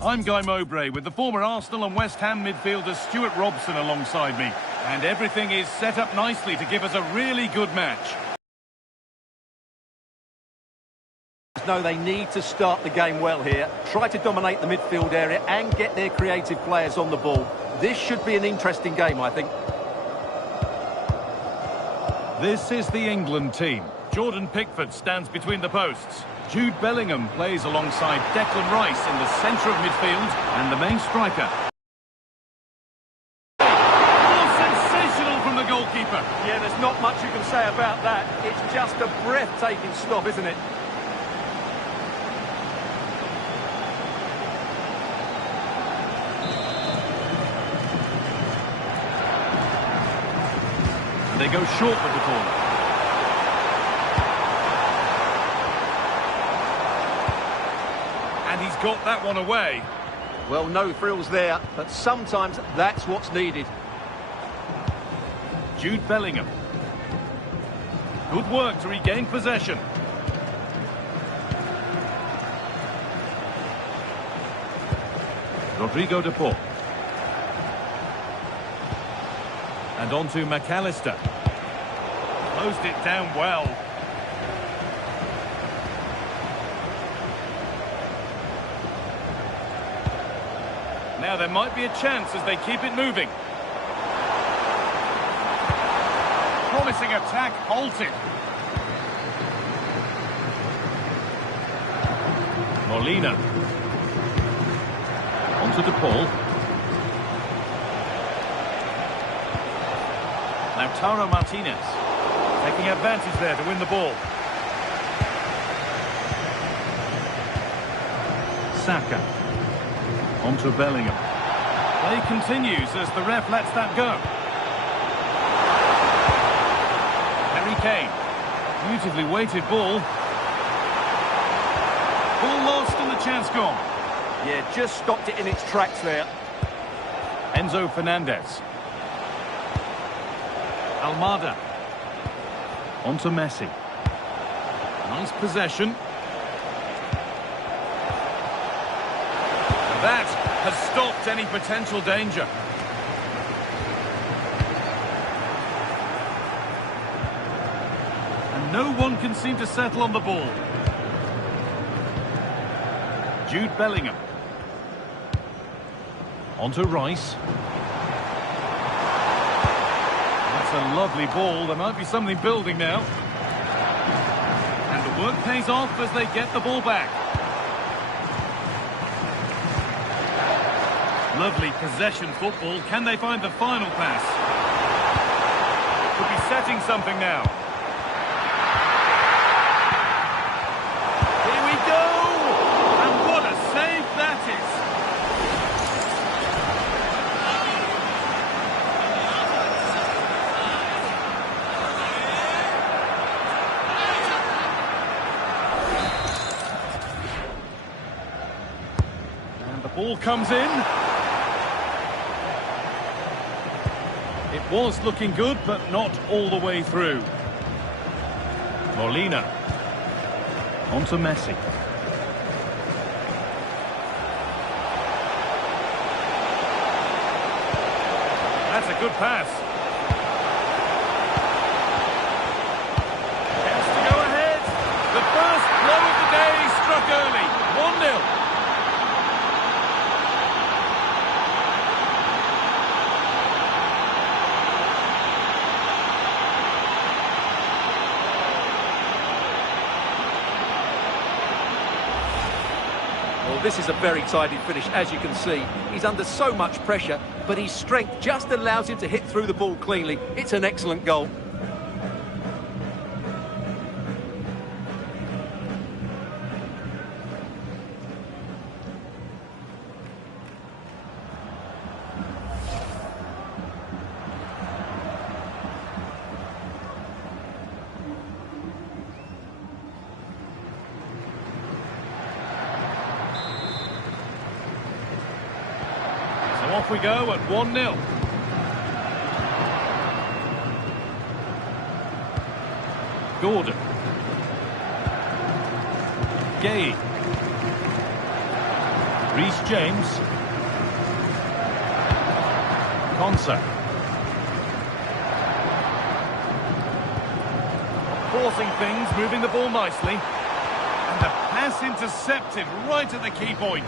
I'm Guy Mowbray with the former Arsenal and West Ham midfielder Stuart Robson alongside me. And everything is set up nicely to give us a really good match. No, they need to start the game well here. Try to dominate the midfield area and get their creative players on the ball. This should be an interesting game, I think. This is the England team. Jordan Pickford stands between the posts. Jude Bellingham plays alongside Declan Rice in the centre of midfield and the main striker. Oh, sensational from the goalkeeper. Yeah, there's not much you can say about that. It's just a breathtaking stop, isn't it? And they go short with the corner. And he's got that one away. Well, no frills there, but sometimes that's what's needed. Jude Bellingham. Good work to regain possession. Rodrigo de Paul. And on to McAllister. Closed it down well. Now there might be a chance as they keep it moving. Promising attack halted. Molina. On to De Paul. Lautaro Martinez. Taking advantage there to win the ball. Saka. On to Bellingham. Play continues as the ref lets that go. Harry Kane. Beautifully weighted ball. Ball lost and the chance gone. Yeah, just stopped it in its tracks there. Enzo Fernandez. Almada. On to Messi. Nice possession. That has stopped any potential danger. And no one can seem to settle on the ball. Jude Bellingham. On to Rice. That's a lovely ball. There might be something building now. And the work pays off as they get the ball back. Lovely possession football. Can they find the final pass? Could be setting something now. Here we go! And what a save that is! And the ball comes in. It was looking good, but not all the way through. Molina. On to Messi. That's a good pass. Chance to go ahead. The first blow of the day struck early. 1-0. Well, this is a very tidy finish, as you can see. He's under so much pressure, but his strength just allows him to hit through the ball cleanly. It's an excellent goal. Off we go at 1-0. Gordon. Gay. Reece James. Konsa. Forcing things, moving the ball nicely. And the pass intercepted right at the key point.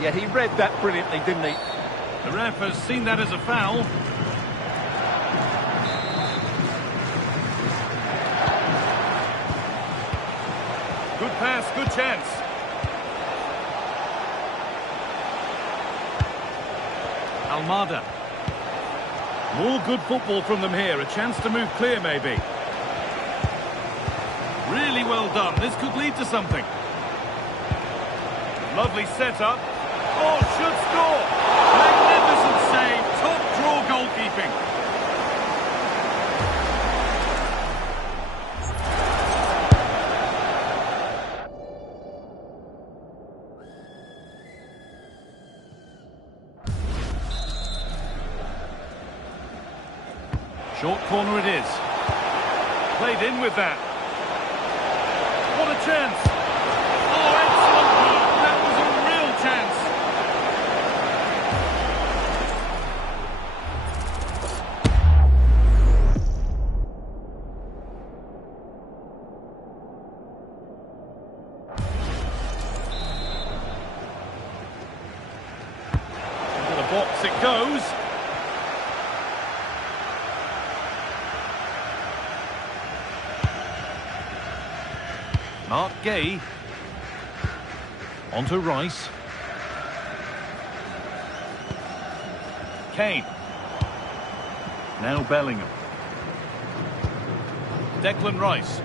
Yeah, he read that brilliantly, didn't he? The ref has seen that as a foul. Good pass, good chance. Almada. More good football from them here. A chance to move clear, maybe. Really well done. This could lead to something. Lovely setup. Oh, should score. Magnificent save. Top draw goalkeeping. Short corner it is. Played in with that. What a chance! Oh, excellent work! That was a real chance! Into the box it goes. Mark Gay. On to Rice. Kane. Now Bellingham. Declan Rice.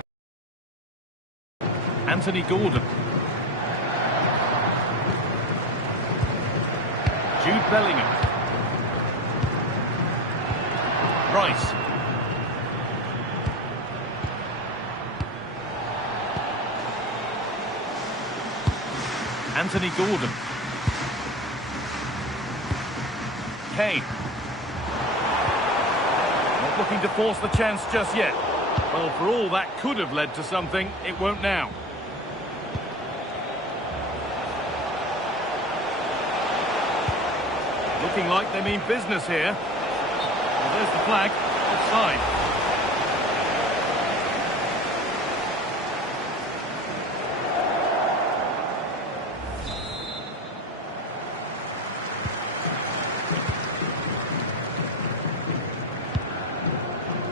Anthony Gordon. Jude Bellingham. Rice. Anthony Gordon. Kane. Not looking to force the chance just yet. Well, for all that could have led to something, it won't now. Looking like they mean business here. Well, there's the flag. Offside.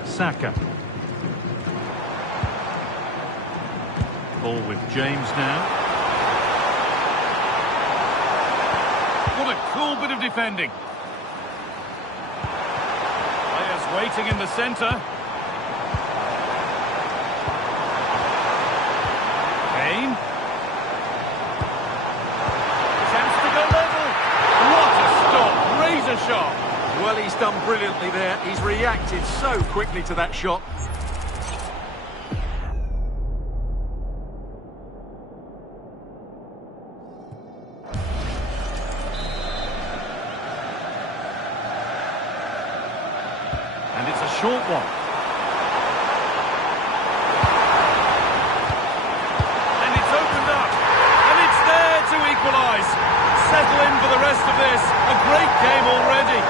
Saka. Ball with James now. What a cool bit of defending. Players waiting in the centre. Kane. Chance to go level. What a stop. Razor sharp. Well, he's done brilliantly there. He's reacted so quickly to that shot. And it's a short one. And it's opened up. And it's there to equalise. Settle in for the rest of this. A great game already.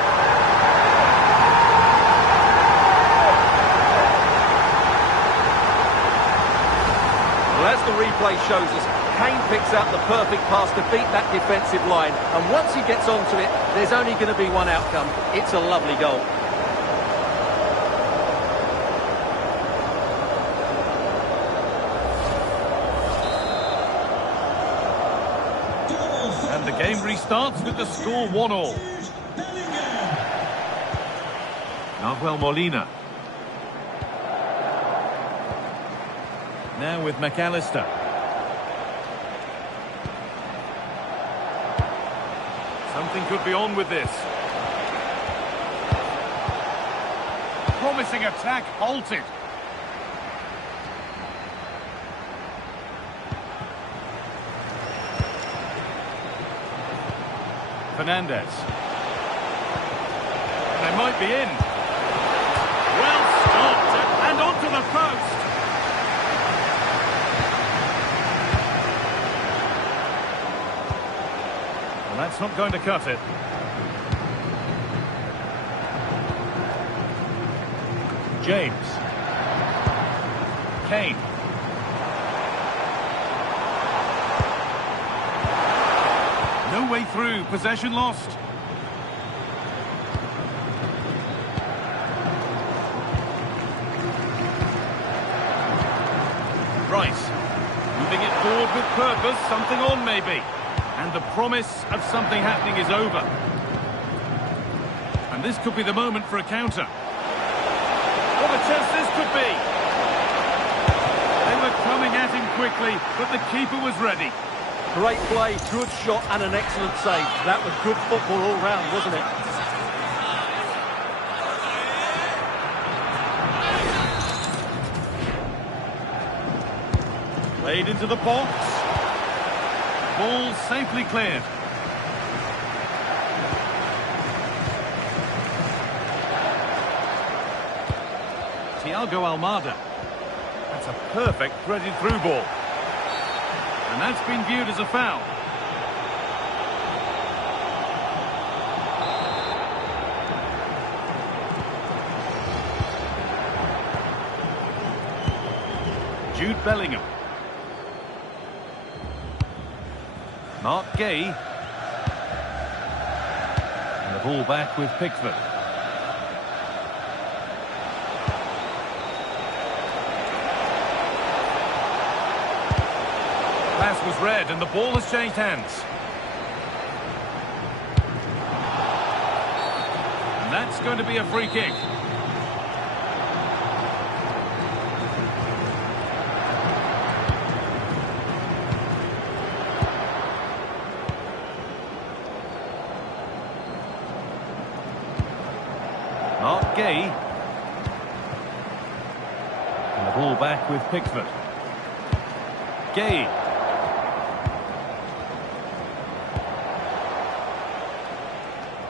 Well, as the replay shows us, Kane picks out the perfect pass to beat that defensive line. And once he gets onto it, there's only going to be one outcome. It's a lovely goal. And the game restarts with the score 1-1. Nahuel Molina. Now with McAllister. Something could be on with this. Promising attack halted. Fernandez. They might be in. Well stopped and onto the post. That's not going to cut it. James. Kane. No way through. Possession lost. Rice. Moving it forward with purpose. Something on, maybe. And the promise of something happening is over. And this could be the moment for a counter. What a chance this could be! They were coming at him quickly, but the keeper was ready. Great play, good shot and an excellent save. That was good football all round, wasn't it? Played into the box. Ball safely cleared. Thiago Almada. That's a perfect threaded through ball. And that's been viewed as a foul. Jude Bellingham. Mark Gay. And the ball back with Pickford. Pass was read and the ball has changed hands. And that's going to be a free kick. Mark Gay. And the ball back with Pickford. Gay.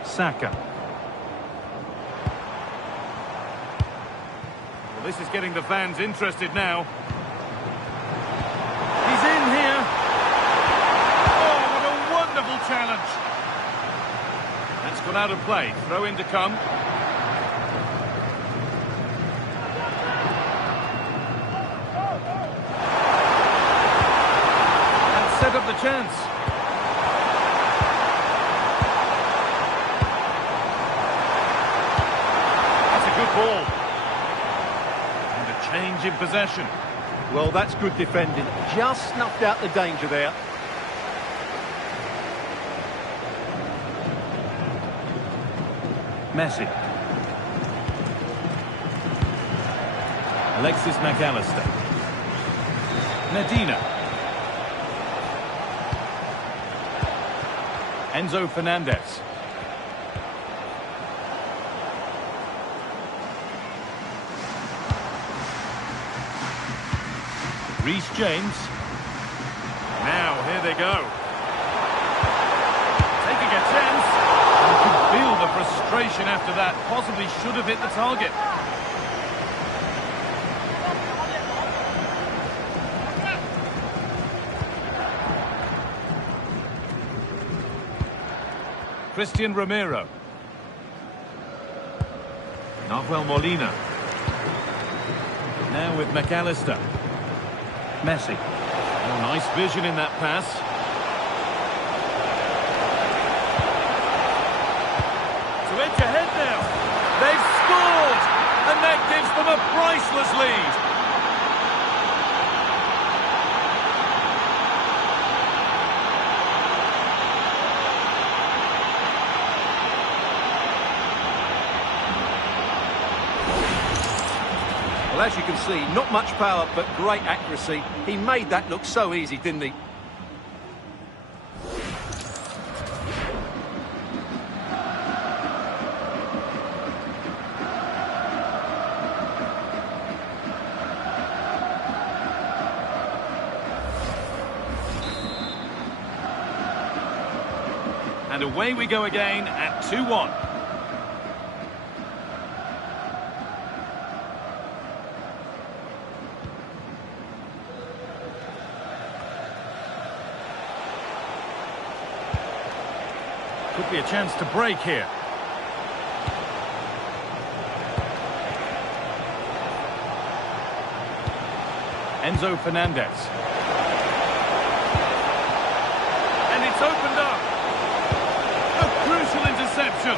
Saka. Well, this is getting the fans interested now. He's in here. Oh, what a wonderful challenge. That's gone out of play. Throw in to come. And set up the chance. Ball. And a change in possession. Well, that's good defending. Just snuffed out the danger there. Messi. Alexis McAllister. Medina. Enzo Fernandez. Reece James. Now, here they go. Taking a chance. You can feel the frustration after that. Possibly should have hit the target. Christian Romero. Nahuel Molina. Now with McAllister. Messi. Oh, nice vision in that pass. To edge ahead now. They've scored! And that gives them a priceless lead. Well, as you can see, not much power, but great accuracy. He made that look so easy, didn't he? And away we go again at 2-1. Could be a chance to break here. Enzo Fernandez. And it's opened up. A crucial interception.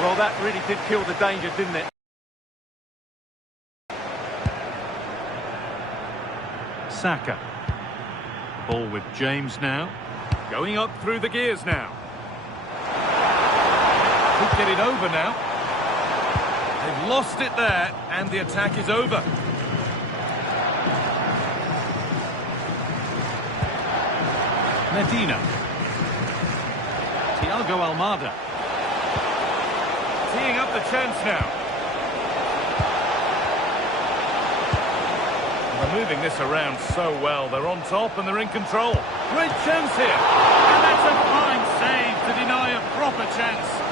Well, that really did kill the danger, didn't it? Saka. Ball with James now. Going up through the gears now. Could get it over now. They've lost it there, and the attack is over. Medina. Thiago Almada. Teeing up the chance now. They're moving this around so well. They're on top and they're in control. Great chance here. And that's a fine save to deny a proper chance.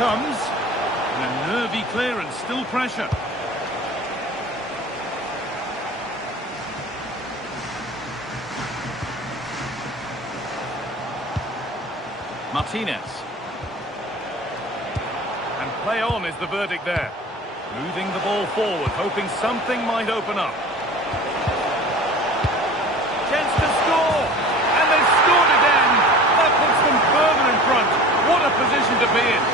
Comes, and a nervy clearance, still pressure. Martinez. And play on is the verdict there. Moving the ball forward, hoping something might open up. Chance to score! And they've scored again! That puts them further in front. What a position to be in!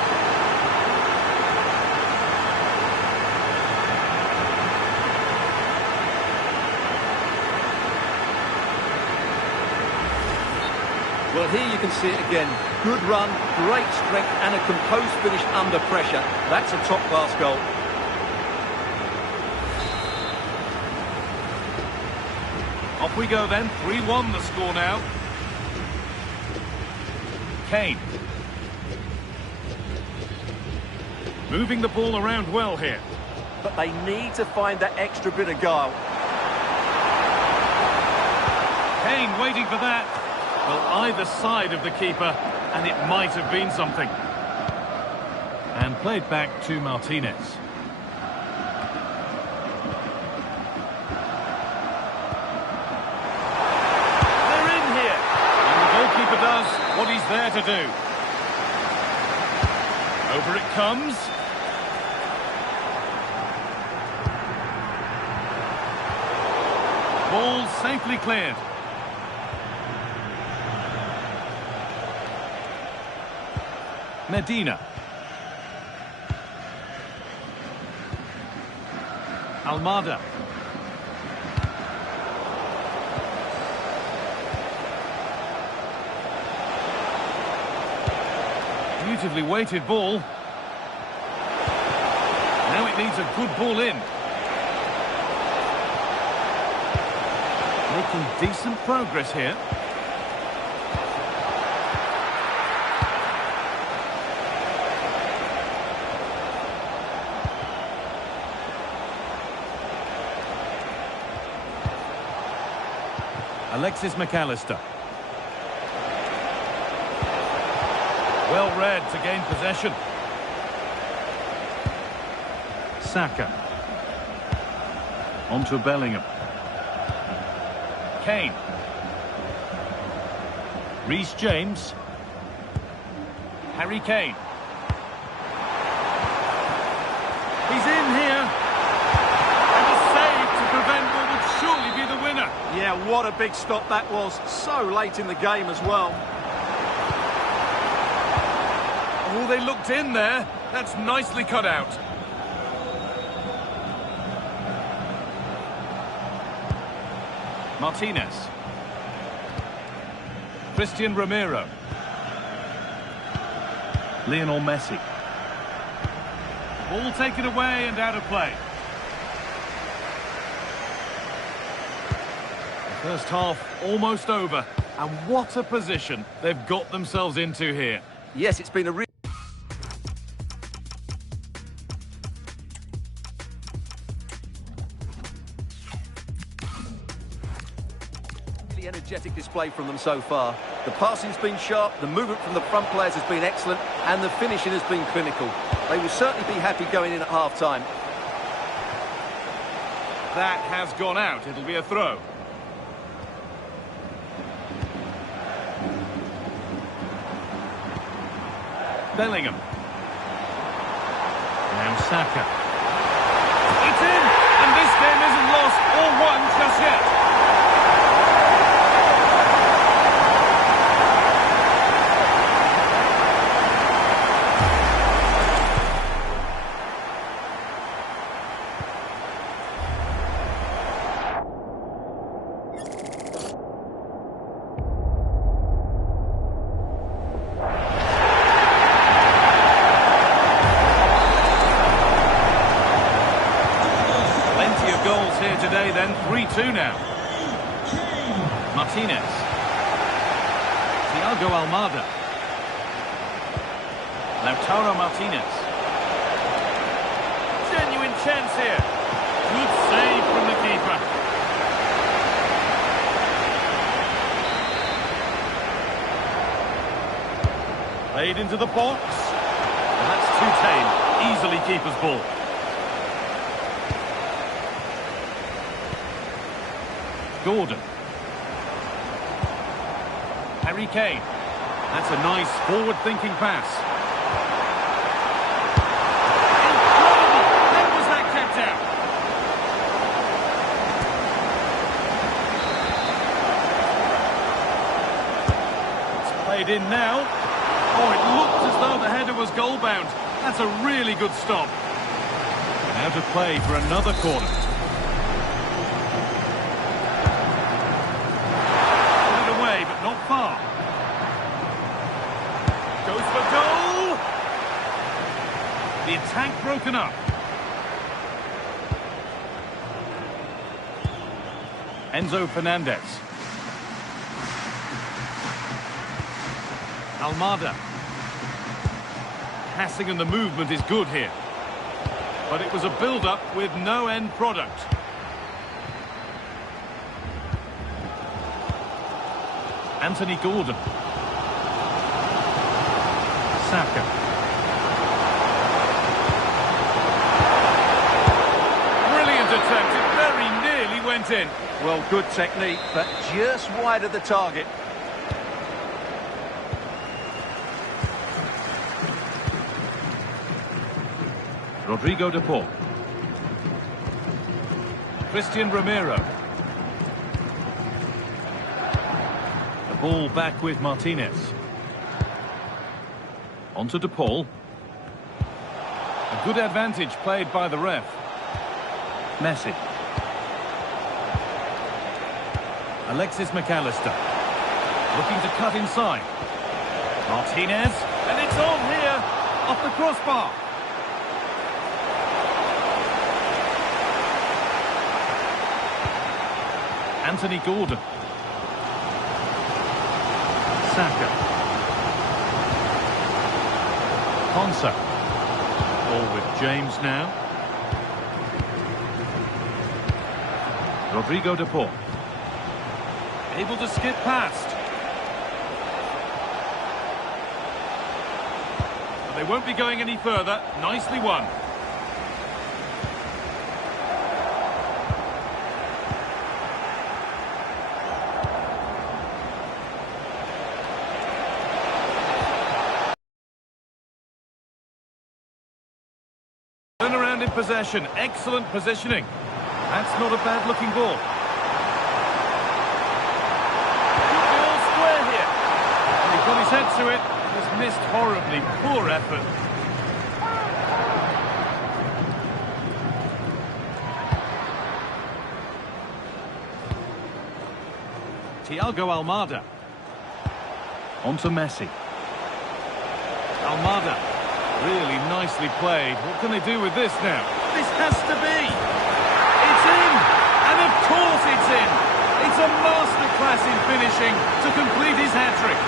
Well, here you can see it again. Good run, great strength, and a composed finish under pressure. That's a top-class goal. Off we go then. 3-1 the score now. Kane. Moving the ball around well here. But they need to find that extra bit of guile. Kane waiting for that. Well, either side of the keeper, and it might have been something. And played back to Martinez. They're in here. And the goalkeeper does what he's there to do. Over it comes. Ball safely cleared. Medina. Almada. Beautifully weighted ball. Now it needs a good ball in. Making decent progress here. Alexis McAllister. Well read to gain possession. Saka. On to Bellingham. Kane. Reece James. Harry Kane. He's in here. And a save to prevent what would surely be the winner. Yeah, what a big stop that was. So late in the game as well. Oh, they looked in there. That's nicely cut out. Martinez. Christian Romero. Lionel Messi. Ball taken away and out of play. First half almost over, and what a position they've got themselves into here. Yes, it's been a Really energetic display from them so far. The passing's been sharp, the movement from the front players has been excellent, and the finishing has been clinical. They will certainly be happy going in at half-time. That has gone out. It'll be a throw. Bellingham. Now Saka. It's in! And this game isn't lost or won just yet. Today then, 3-2 now. Martinez. Thiago Almada. Lautaro Martinez. Genuine chance here. Good save from the keeper. Played into the box. And that's too tame. Easily keeper's ball. Gordon. Harry Kane. That's a nice forward-thinking pass. Incredible! How was that kept out? It's played in now. Oh, it looked as though the header was goal-bound. That's a really good stop. Now to play for another corner. Not far. Goes for goal! The attack broken up. Enzo Fernandez. Almada. Passing and the movement is good here. But it was a build-up with no end product. Anthony Gordon. Saka. Brilliant attempt. It very nearly went in. Well, good technique, but just wide of the target. Rodrigo de Paul. Christian Romero. Ball back with Martinez. On to De Paul. A good advantage played by the ref. Messi. Alexis McAllister. Looking to cut inside. Martinez. And it's on here. Off the crossbar. Anthony Gordon. Saka. Ponsa. Ball with James now. Rodrigo de Paul. Able to skip past. But they won't be going any further. Nicely won. Turnaround in possession, excellent positioning. That's not a bad looking ball. Could be all square here. And he got his head to it, just missed horribly, poor effort. Thiago Almada. On to Messi. Almada. Really nicely played. What can they do with this now? This has to be! It's in! And of course it's in! It's a masterclass in finishing to complete his hat-trick.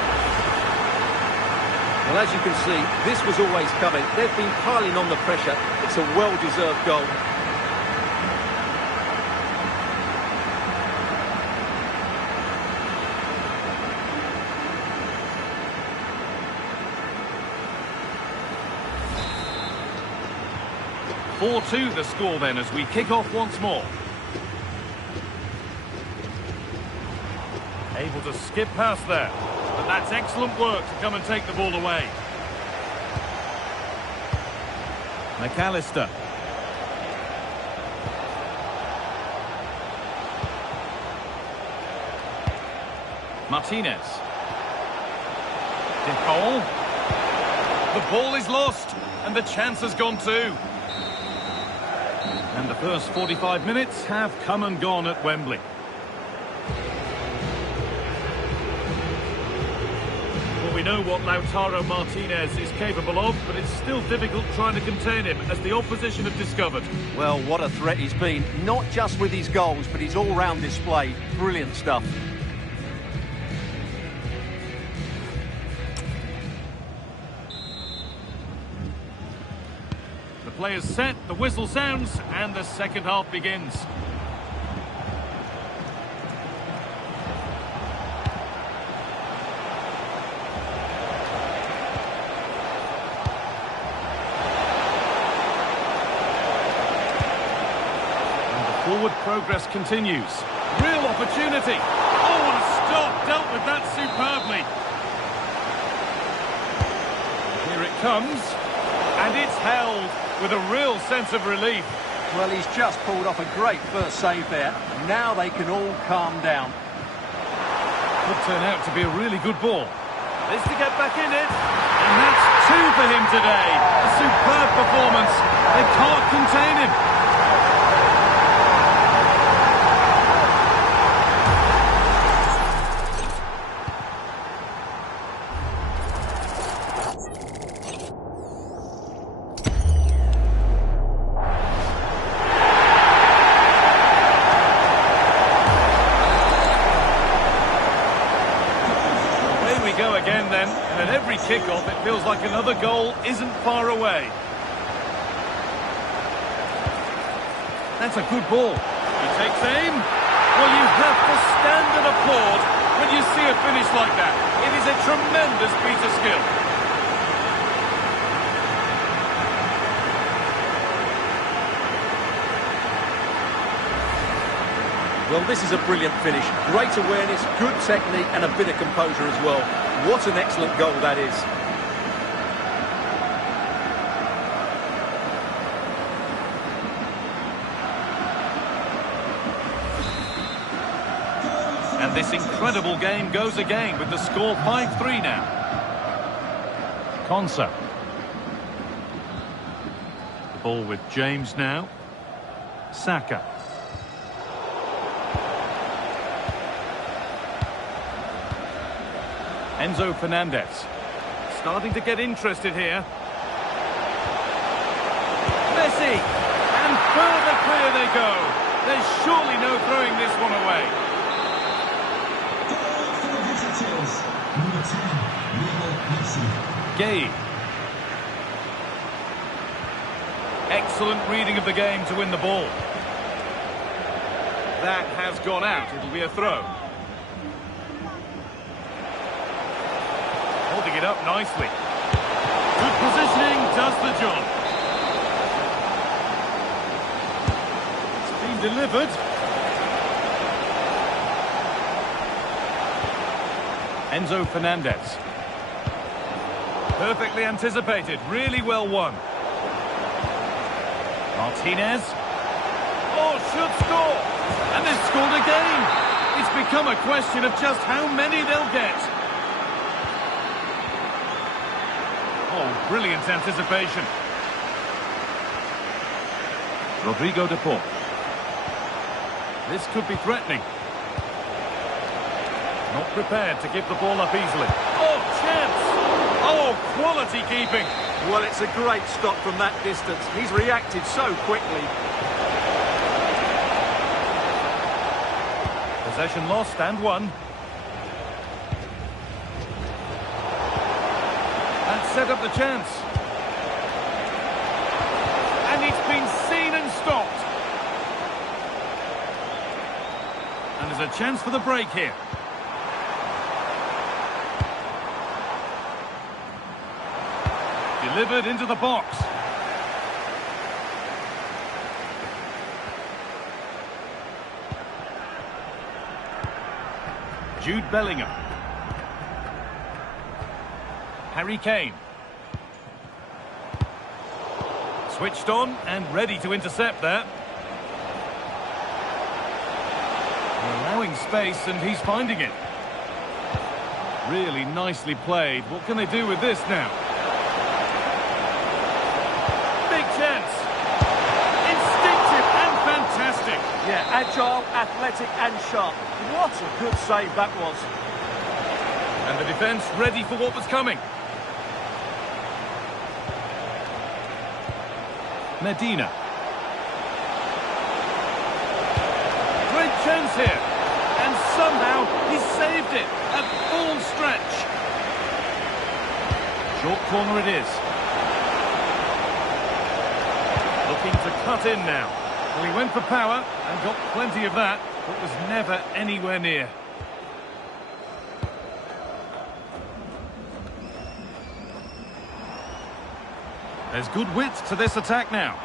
Well, as you can see, this was always coming. They've been piling on the pressure. It's a well-deserved goal. 4-2 the score then as we kick off once more. Able to skip past there. But that's excellent work to come and take the ball away. McAllister. Martinez. De Paul. The ball is lost, and the chance has gone too. And the first 45 minutes have come and gone at Wembley. Well, we know what Lautaro Martinez is capable of, but it's still difficult trying to contain him, as the opposition have discovered. Well, what a threat he's been, not just with his goals, but his all-round display. Brilliant stuff. The players set, the whistle sounds, and the second half begins. And the forward progress continues. Real opportunity. Oh, what a stop! Dealt with that superbly. Here it comes, and it's held with a real sense of relief. Well, he's just pulled off a great first save there. Now they can all calm down. Could turn out to be a really good ball. This to get back in it. And that's two for him today. A superb performance. They can't contain him. Go again then, and at every kick-off it feels like another goal isn't far away. That's a good ball. He takes aim. Well, you have to stand and applaud when you see a finish like that. It is a tremendous piece of skill. Well, this is a brilliant finish. Great awareness, good technique, and a bit of composure as well. What an excellent goal that is. And this incredible game goes again with the score 5-3 now. Konsa. The ball with James now. Saka. Enzo Fernandez, starting to get interested here. Messi, and further clear they go. There's surely no throwing this one away. Gay. Excellent reading of the game to win the ball. That has gone out. It'll be a throw. Holding it up nicely. Good positioning, does the job. It's been delivered. Enzo Fernandez. Perfectly anticipated, really well won. Martinez. Oh, should score. And they've scored again. It's become a question of just how many they'll get. Oh, brilliant anticipation. Rodrigo de Paul. This could be threatening. Not prepared to give the ball up easily. Oh, chance! Oh, quality keeping. Well, it's a great stop from that distance. He's reacted so quickly. Possession lost and won. Set up the chance. And it's been seen and stopped. And there's a chance for the break here. Delivered into the box. Jude Bellingham. Harry Kane. Switched on and ready to intercept that. Allowing space and he's finding it. Really nicely played. What can they do with this now? Big chance. Instinctive and fantastic. Yeah, agile, athletic and sharp. What a good save that was. And the defence ready for what was coming. Medina. Great chance here. And somehow he saved it at full stretch. Short corner it is. Looking to cut in now. Well, he went for power and got plenty of that, but was never anywhere near. There's good width to this attack now.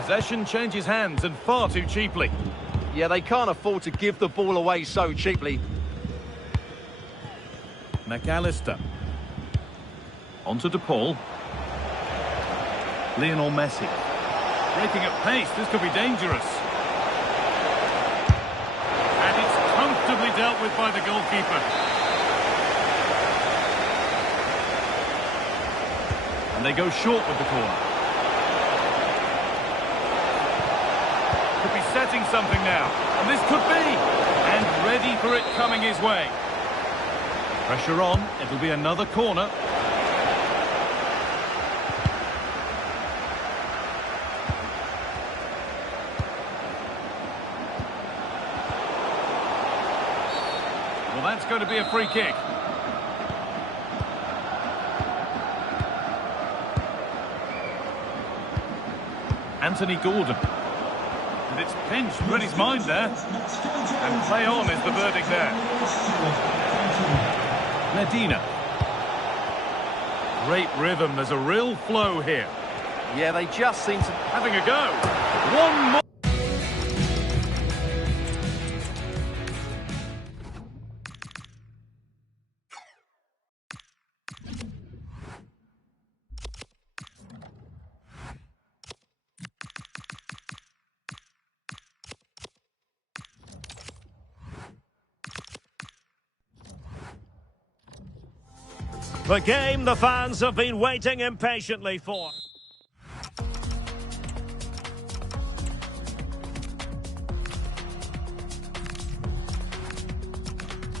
Possession changes hands and far too cheaply. Yeah, they can't afford to give the ball away so cheaply. McAllister. On to DePaul. Lionel Messi. Breaking at pace, this could be dangerous. And it's comfortably dealt with by the goalkeeper. And they go short with the corner. Could be setting something now. And this could be. And ready for it coming his way. Pressure on. It'll be another corner. Well, that's going to be a free kick. Anthony Gordon. And it's pinched, read his mind there. And play on is the verdict there. Medina. Great rhythm, there's a real flow here. Yeah, they just seem to... Having a go. One more. The game the fans have been waiting impatiently for.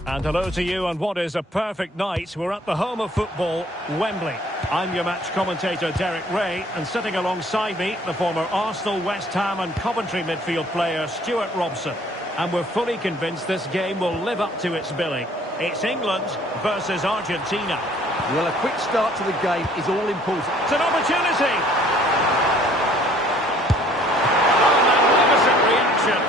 And hello to you on what is a perfect night. We're at the home of football, Wembley. I'm your match commentator, Derek Ray, and sitting alongside me, the former Arsenal, West Ham and Coventry midfield player, Stuart Robson. And we're fully convinced this game will live up to its billing. It's England versus Argentina. Well, a quick start to the game is all important. It's an opportunity! Oh, magnificent reaction.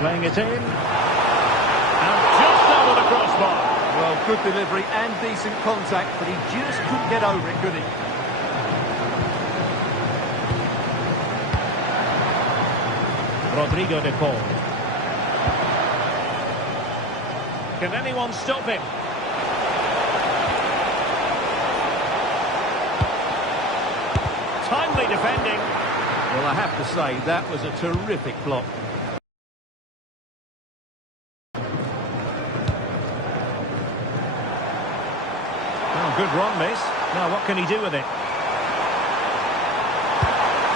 Playing it in. And just over the crossbar. Well, good delivery and decent contact, but he just couldn't get over it, could he? Rodrigo de Paul. Can anyone stop him? Timely defending. Well, I have to say, that was a terrific block. Oh, good run, miss. Now, what can he do with it?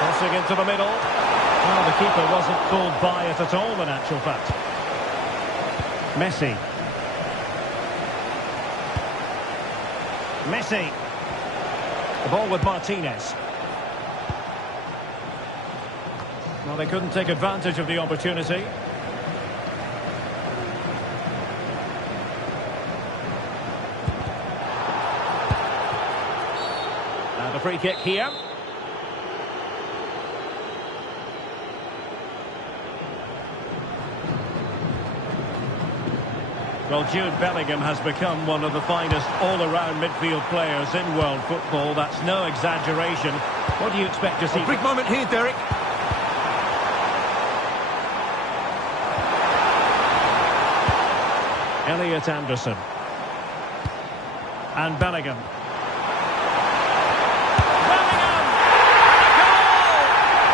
Crossing into the middle. Well, the keeper wasn't called by it at all, in actual fact. Messi. Messi. The ball with Martinez. Well, they couldn't take advantage of the opportunity. And a free kick here. Well, Jude Bellingham has become one of the finest all-around midfield players in world football. That's no exaggeration. What do you expect to see? A big moment here, Derek. Elliot Anderson. And Bellingham. Bellingham! And a goal!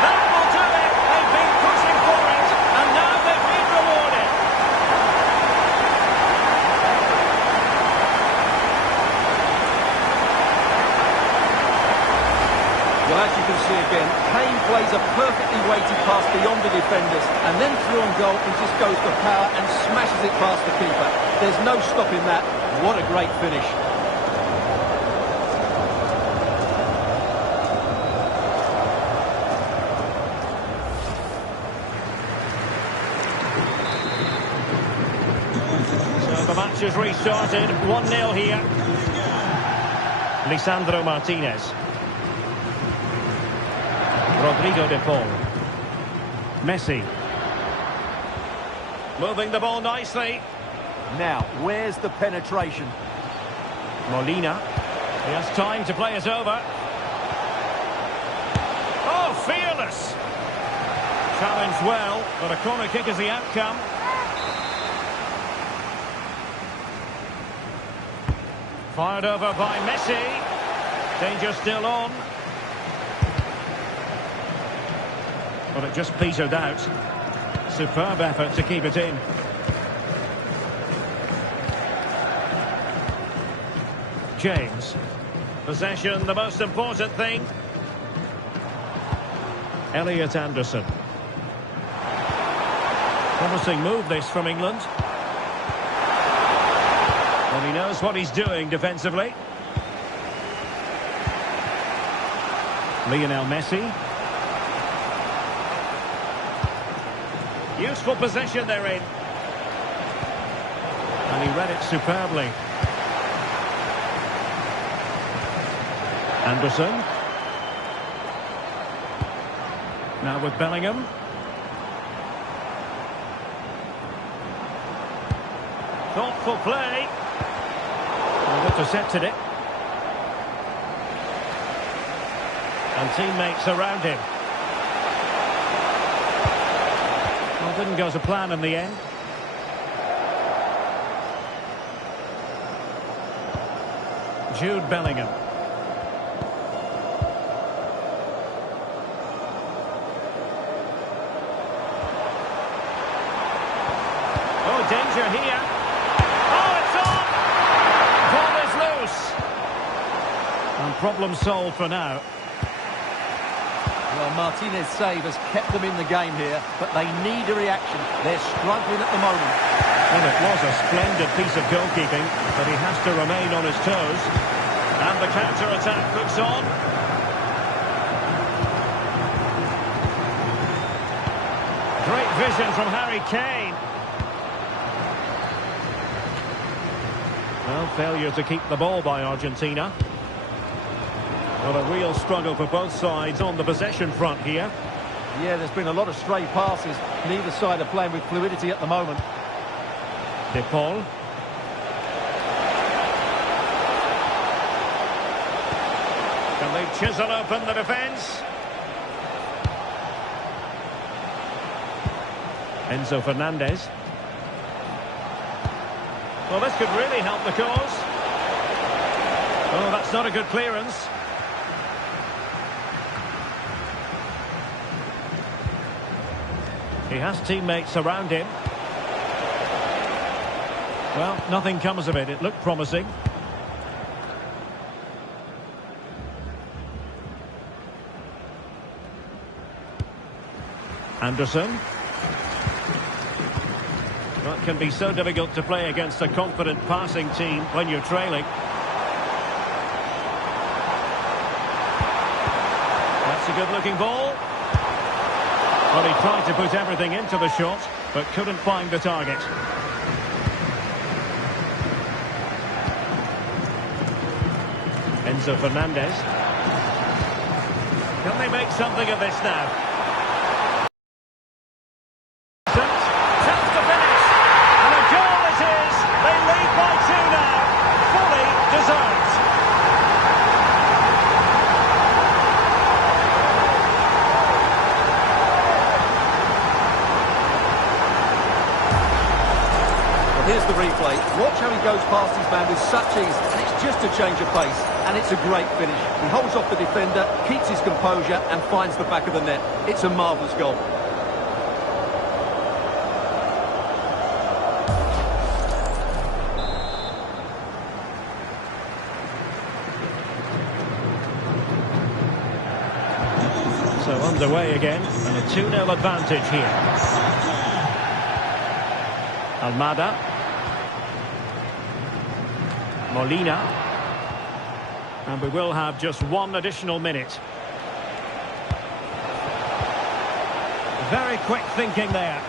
That will do it. They've been pushing for it, and now they've been rewarded. Well, as you can see again, Kane plays a perfectly weighted pass beyond the defenders, and then through on goal, he just goes for power and smashes it past the keeper. There's no stopping that. What a great finish. So the match has restarted. 1-0 here. Lisandro Martinez. Rodrigo de Paul. Messi. Moving the ball nicely. Now, where's the penetration? Molina. He has time to play it over. Oh, fearless. Challenged well, but a corner kick is the outcome. Fired over by Messi. Danger still on. But it just petered out. Superb effort to keep it in. James. Possession, the most important thing. Elliot Anderson. Promising move this from England. Well, he knows what he's doing defensively. Lionel Messi. Useful possession they're in. And he read it superbly. Anderson. Now with Bellingham. Thoughtful play. And intercepted it. And teammates around him. Well, didn't go to plan in the end. Jude Bellingham. Oh, danger here. Oh, it's on! Ball is loose. And problem solved for now. Well, Martinez's save has kept them in the game here, but they need a reaction. They're struggling at the moment. Well, it was a splendid piece of goalkeeping, but he has to remain on his toes. And the counter-attack looks on. Great vision from Harry Kane. Well, failure to keep the ball by Argentina. Well, a real struggle for both sides on the possession front here. Yeah, there's been a lot of stray passes. Neither side are playing with fluidity at the moment. De Paul. Can they chisel open the defence? Enzo Fernandez. Well, this could really help the cause. Oh, that's not a good clearance. He has teammates around him. Well, nothing comes of it. It looked promising. Anderson. Well, it can be so difficult to play against a confident passing team when you're trailing. That's a good-looking ball. Well, he tried to put everything into the shot, but couldn't find the target. Enzo Fernandez. Can they make something of this now? Chance to finish. And a goal it is. They Here's the replay. Watch how he goes past his man with such ease. And it's just a change of pace. And it's a great finish. He holds off the defender, keeps his composure and finds the back of the net. It's a marvellous goal. So underway again, and a 2-0 advantage here. Almada. Molina. And we will have just one additional minute. Very quick thinking there.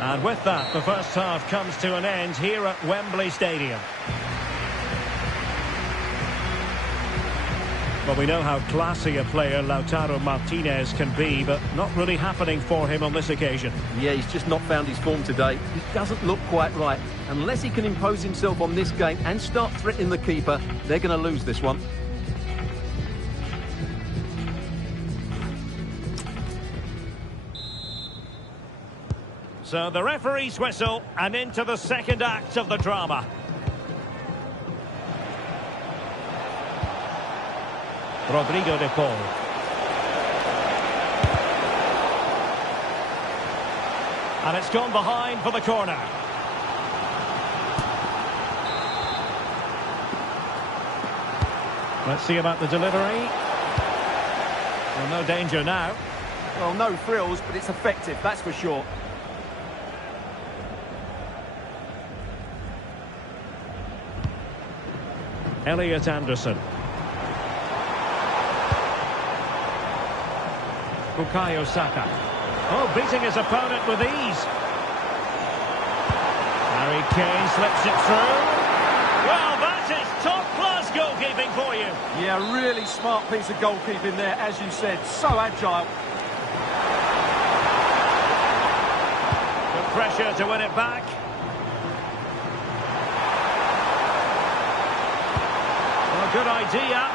And with that, the first half comes to an end here at Wembley Stadium. Well, we know how classy a player Lautaro Martinez can be, but not really happening for him on this occasion. Yeah, he's just not found his form today. He doesn't look quite right. Unless he can impose himself on this game and start threatening the keeper, they're going to lose this one. So the referee's whistle, and into the second act of the drama. Rodrigo de Paul. And it's gone behind for the corner. Let's see about the delivery. Well, no danger now. Well, no frills, but it's effective, that's for sure. Elliot Anderson. Bukayo Saka. Oh, beating his opponent with ease. Harry Kane slips it through. Well, that is top-class goalkeeping for you. Yeah, really smart piece of goalkeeping there, as you said. So agile. Good pressure to win it back. Well, good idea.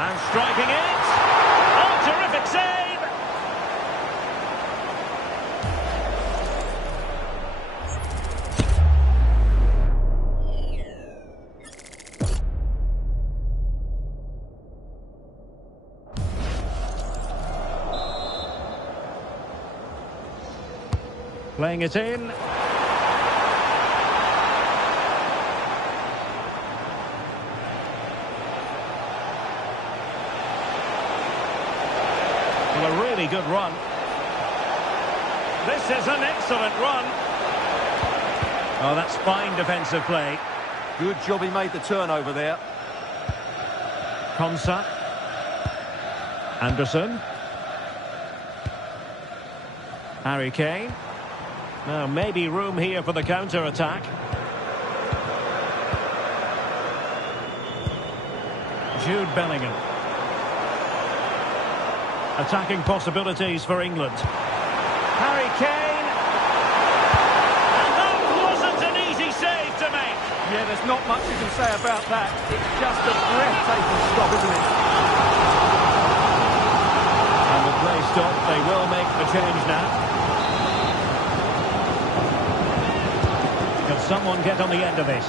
And striking it. Oh, terrific save! Playing it in. Well, a really good run. This is an excellent run. Oh, that's fine defensive play. Good job he made the turnover there. Konsa. Anderson. Harry Kane. Now, maybe room here for the counter-attack. Jude Bellingham. Attacking possibilities for England. Harry Kane. And that wasn't an easy save to make. Yeah, there's not much you can say about that. It's just a breathtaking stop, isn't it? And the play stopped. They will make the change now. Can someone get on the end of this?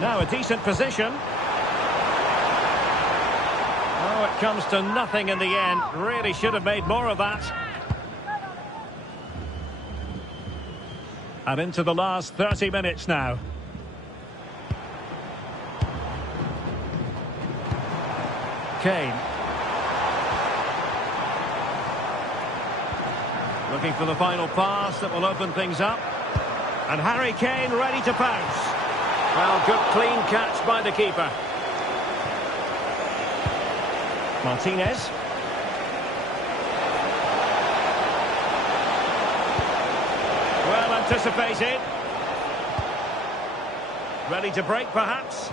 Now a decent position. Oh, it comes to nothing in the end. Really should have made more of that. And into the last 30 minutes now. Kane. Looking for the final pass that will open things up. And Harry Kane ready to pounce. Well, good clean catch by the keeper. Martinez. Well anticipated. Ready to break, perhaps.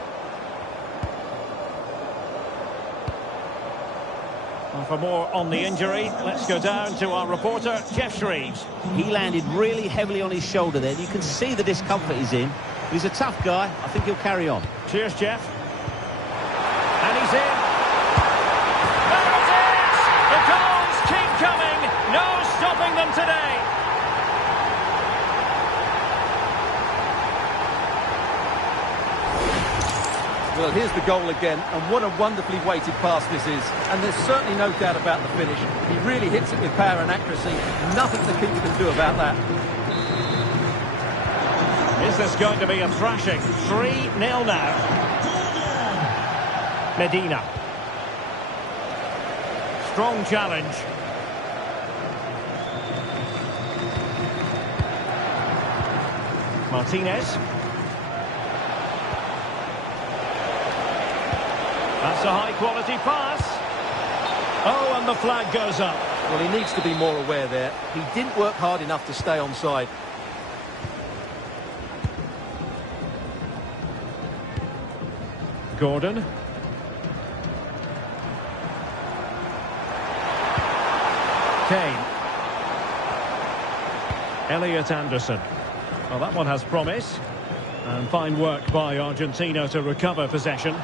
And for more on the injury, let's go down to our reporter, Jeff Shreves. He landed really heavily on his shoulder there. You can see the discomfort he's in. He's a tough guy. I think he'll carry on. Cheers, Jeff. And he's in. Well, here's the goal again, and what a wonderfully weighted pass this is. And there's certainly no doubt about the finish. He really hits it with power and accuracy. Nothing the keeper can do about that. Is this going to be a thrashing? 3-0 now. Medina. Strong challenge. Martinez. That's a high-quality pass. Oh, and the flag goes up. Well, he needs to be more aware there. He didn't work hard enough to stay onside. Gordon. Kane. Elliot Anderson. Well, that one has promise. And fine work by Argentina to recover possession.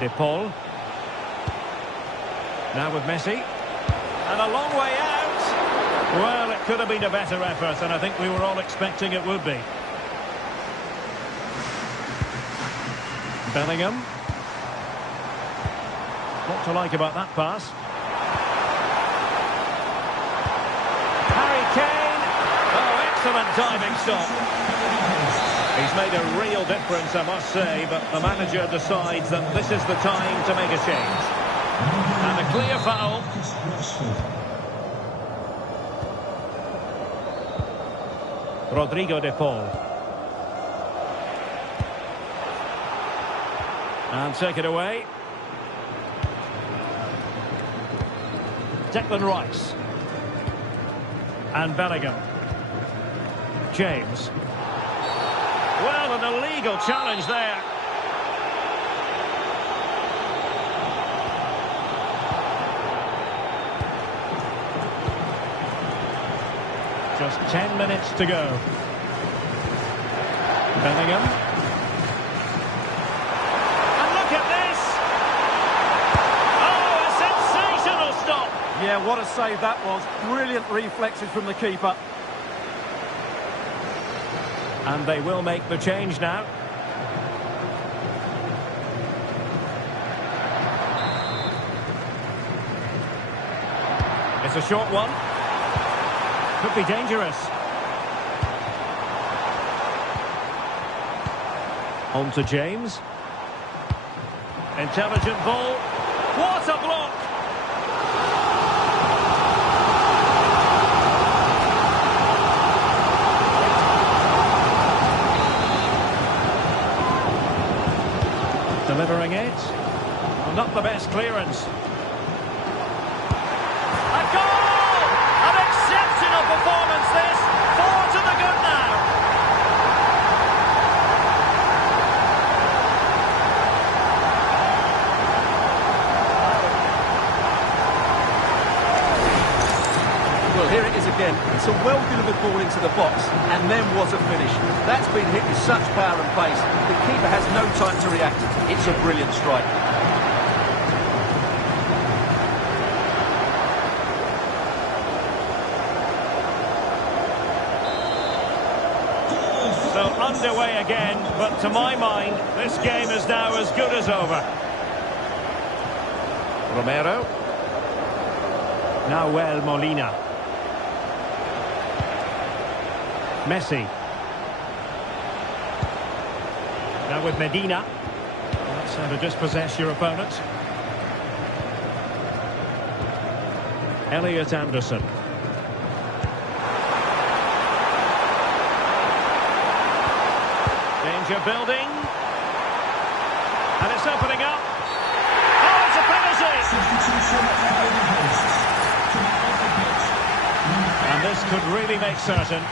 De Paul. Now with Messi. And a long way out. Well, it could have been a better effort, and I think we were all expecting it would be. Bellingham. What to like about that pass? Harry Kane. Oh, excellent diving stop. He's made a real difference, I must say, but the manager decides that this is the time to make a change. And a clear foul. Rodrigo de Paul. And take it away. Declan Rice. And Bellingham. James. Well, an illegal challenge there. Just 10 minutes to go. Bellingham. And look at this! Oh, a sensational stop! Yeah, what a save that was. Brilliant reflexes from the keeper. And they will make the change now. It's a short one. Could be dangerous. On to James. Intelligent ball. What a block! Delivering it. Well, not the best clearance. A goal! An exceptional performance this. 4 to the good now. Well, here it is again. It's a well-delivered ball into the box, and then what a finish. That's been hit with such power and pace. The keeper has no time to react. It's a brilliant strike. So underway again, but to my mind, this game is now as good as over. Romero. Nahuel Molina. Messi. Now with Medina. That's how to dispossess your opponent. Elliot Anderson. Danger building. And it's opening up. Oh, it's a penalty! And this could really make certain.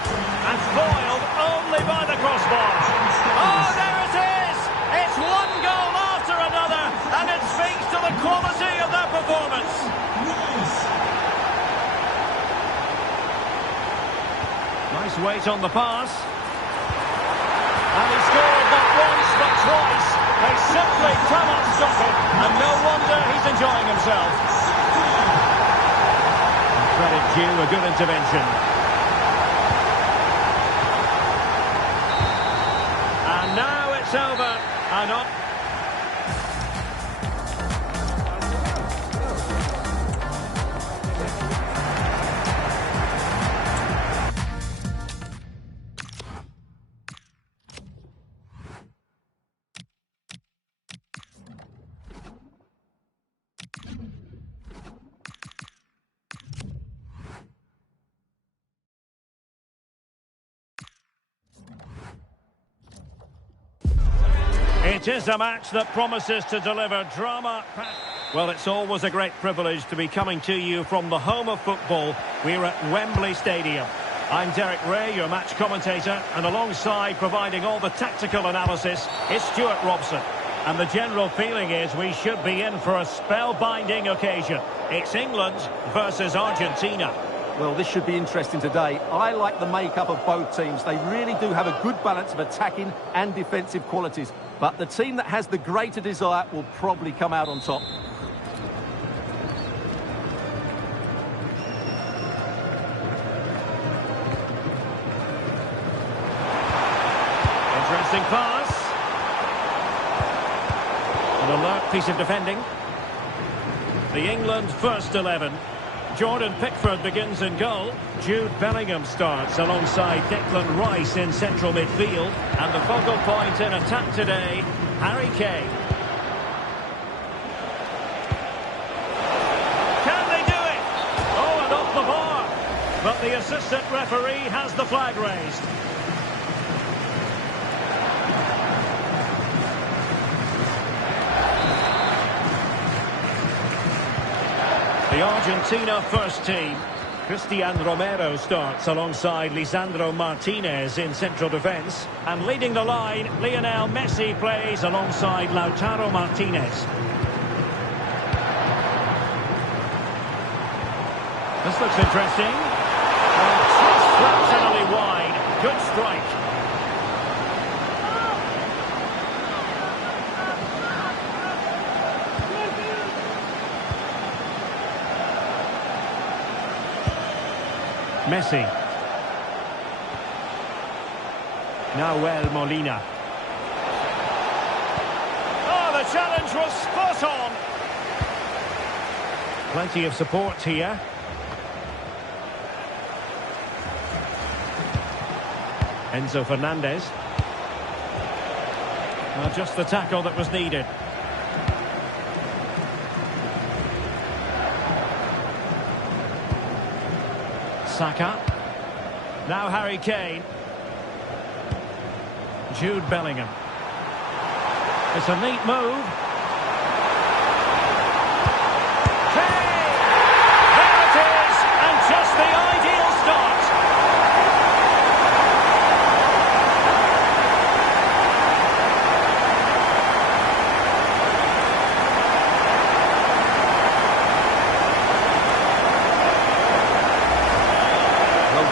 And foiled only by the crossbar. Oh, there it is! It's one goal after another, and it speaks to the quality of their performance. Nice weight on the pass. And he scored not once, but twice. They simply cannot stop him, and no wonder he's enjoying himself. Credit due, a good intervention. It's over. And on. It is a match that promises to deliver drama. Well, it's always a great privilege to be coming to you from the home of football. We're at Wembley Stadium. I'm Derek Ray, your match commentator, and alongside providing all the tactical analysis is Stuart Robson. And the general feeling is we should be in for a spellbinding occasion. It's England versus Argentina. Well, this should be interesting today. I like the makeup of both teams. They really do have a good balance of attacking and defensive qualities. But the team that has the greater desire will probably come out on top. Interesting pass. An alert piece of defending. The England first 11. Jordan Pickford begins in goal. Jude Bellingham starts alongside Declan Rice in central midfield. And the focal point in attack today, Harry Kane. Can they do it? Oh, and off the bar. But the assistant referee has the flag raised. The Argentina first team. Cristian Romero starts alongside Lisandro Martinez in central defence. And leading the line, Lionel Messi plays alongside Lautaro Martinez. This looks interesting. Just fractionally wide. Good strike. Messi. Nahuel Molina. Oh, the challenge was spot on. Plenty of support here. Enzo Fernandez. Just the tackle that was needed. Saka. Now Harry Kane. Jude Bellingham. It's a neat move. Kane! There it is! And just the ideal start.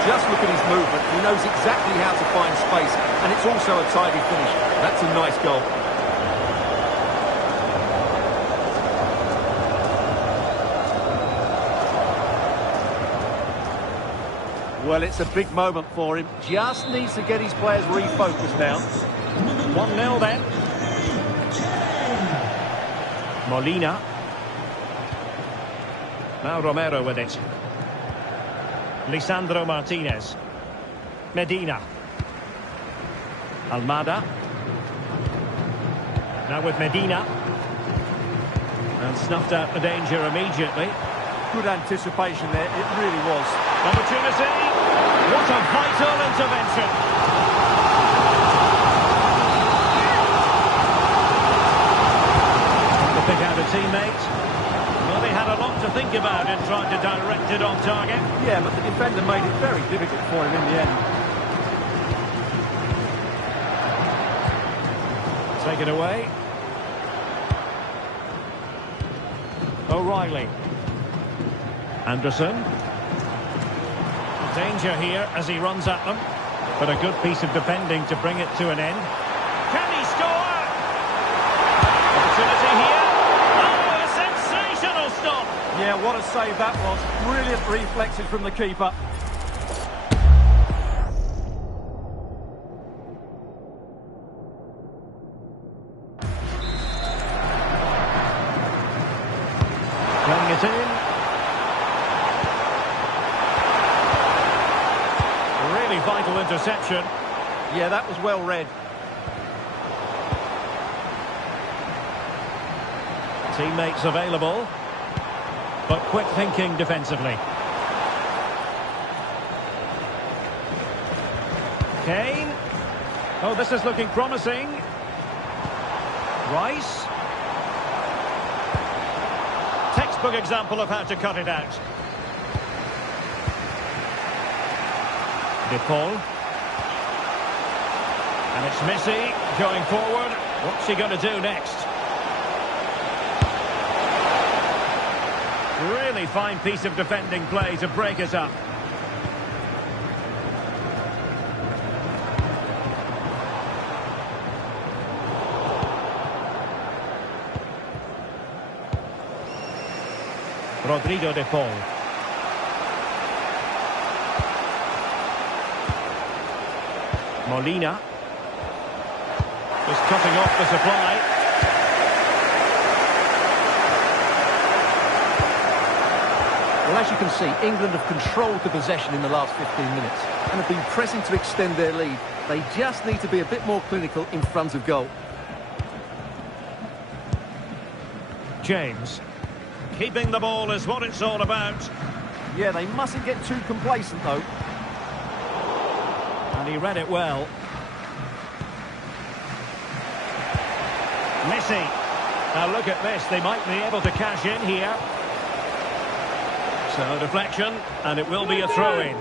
Just look at his movement. He knows exactly how to find space, and it's also a tidy finish. That's a nice goal. Well, it's a big moment for him. Just needs to get his players refocused now. 1-0 then. Molina. Now Romero with it. Lisandro Martinez. Medina. Almada. Now with Medina. And snuffed out the danger immediately. Good anticipation there, it really was. Opportunity. What a vital intervention. To pick out a teammate. Well, they had a lot to think about in trying to direct it on target. Yeah, but the defender made it very difficult for him in the end. Take it away. O'Reilly. Anderson. Danger here as he runs at them. But a good piece of defending to bring it to an end. Can he score? Opportunity here. Oh, a sensational stop. Yeah, what a save that was. Brilliant reflexes from the keeper. it in. Really vital interception. Yeah, that was well read. Teammates available, but quick thinking defensively. Kane. Oh, this is looking promising. Rice. Textbook example of how to cut it out. De Paul. And it's Messi going forward. What's he going to do next? Really fine piece of defending play to break us up. Rodrigo De Paul. Molina. Just cutting off the supply. Well, as you can see, England have controlled the possession in the last 15 minutes and have been pressing to extend their lead. They just need to be a bit more clinical in front of goal. James. Keeping the ball is what it's all about. Yeah, they mustn't get too complacent, though. And he read it well. Messi. Now look at this. They might be able to cash in here. So deflection, and it will be a throw-in.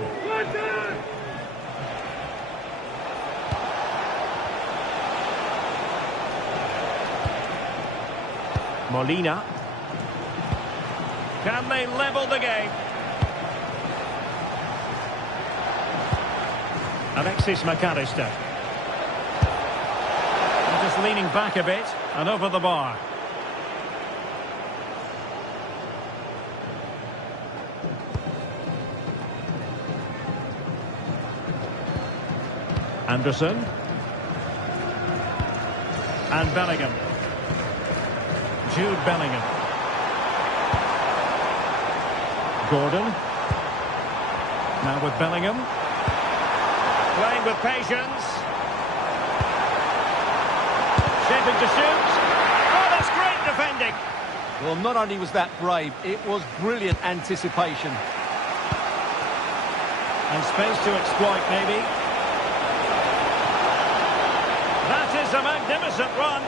Molina. Can they level the game? Alexis McAllister. And just leaning back a bit and over the bar. Anderson. And Bellingham. Jude Bellingham. Gordon. Now with Bellingham. Playing with patience. Shaping to shoot. Oh, that's great defending. Well, not only was that brave, it was brilliant anticipation. And space to exploit, maybe. That is a magnificent run.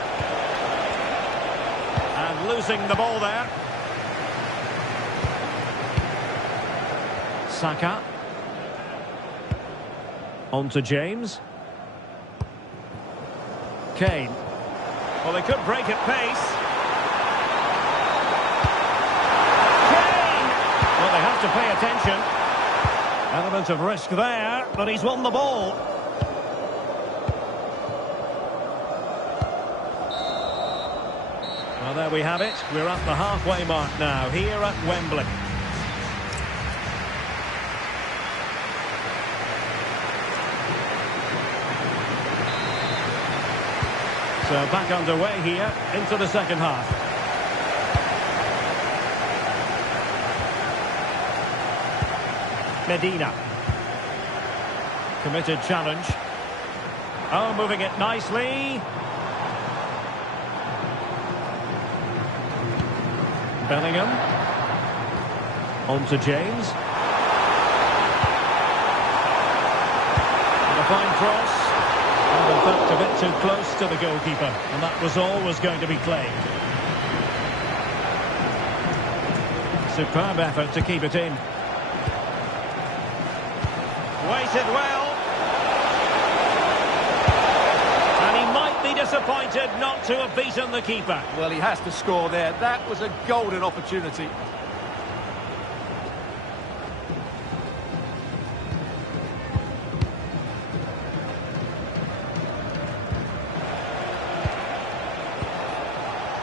And losing the ball there. Saka. On to James. Kane. Well, they could break at pace. Kane! Well, they have to pay attention. Element of risk there, but he's won the ball. Well, there we have it. We're at the halfway mark now, here at Wembley. So back underway here into the second half. Medina. Committed challenge. Oh, moving it nicely. Bellingham. On to James. And a fine cross. And in fact a bit too close to the goalkeeper. And that was always going to be played. Superb effort to keep it in. Waited well. And he might be disappointed not to have beaten the keeper. Well, he has to score there. That was a golden opportunity.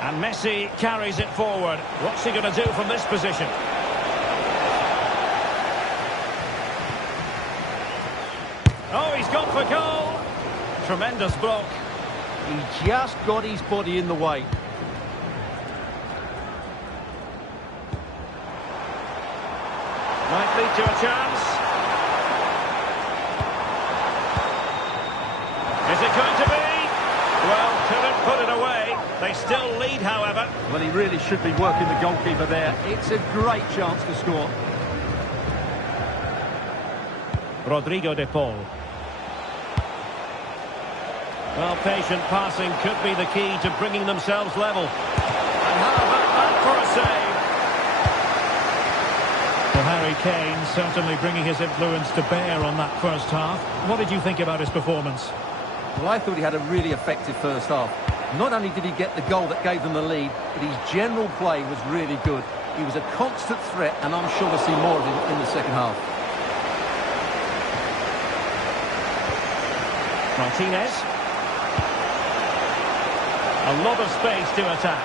And Messi carries it forward. What's he going to do from this position? Oh, he's gone for goal. Tremendous block. He just got his body in the way. lead to a chance. Is it going to be? Well, couldn't put it away. They still lead, however. Well, he really should be working the goalkeeper there. It's a great chance to score. Rodrigo de Paul. Well, patient passing could be the key to bringing themselves level. And how about that for a save? Well, Harry Kane certainly bringing his influence to bear on that first half. What did you think about his performance? Well, I thought he had a really effective first half. Not only did he get the goal that gave them the lead, but his general play was really good. He was a constant threat, and I'm sure we'll see more of him in the second half. Martinez. A lot of space to attack.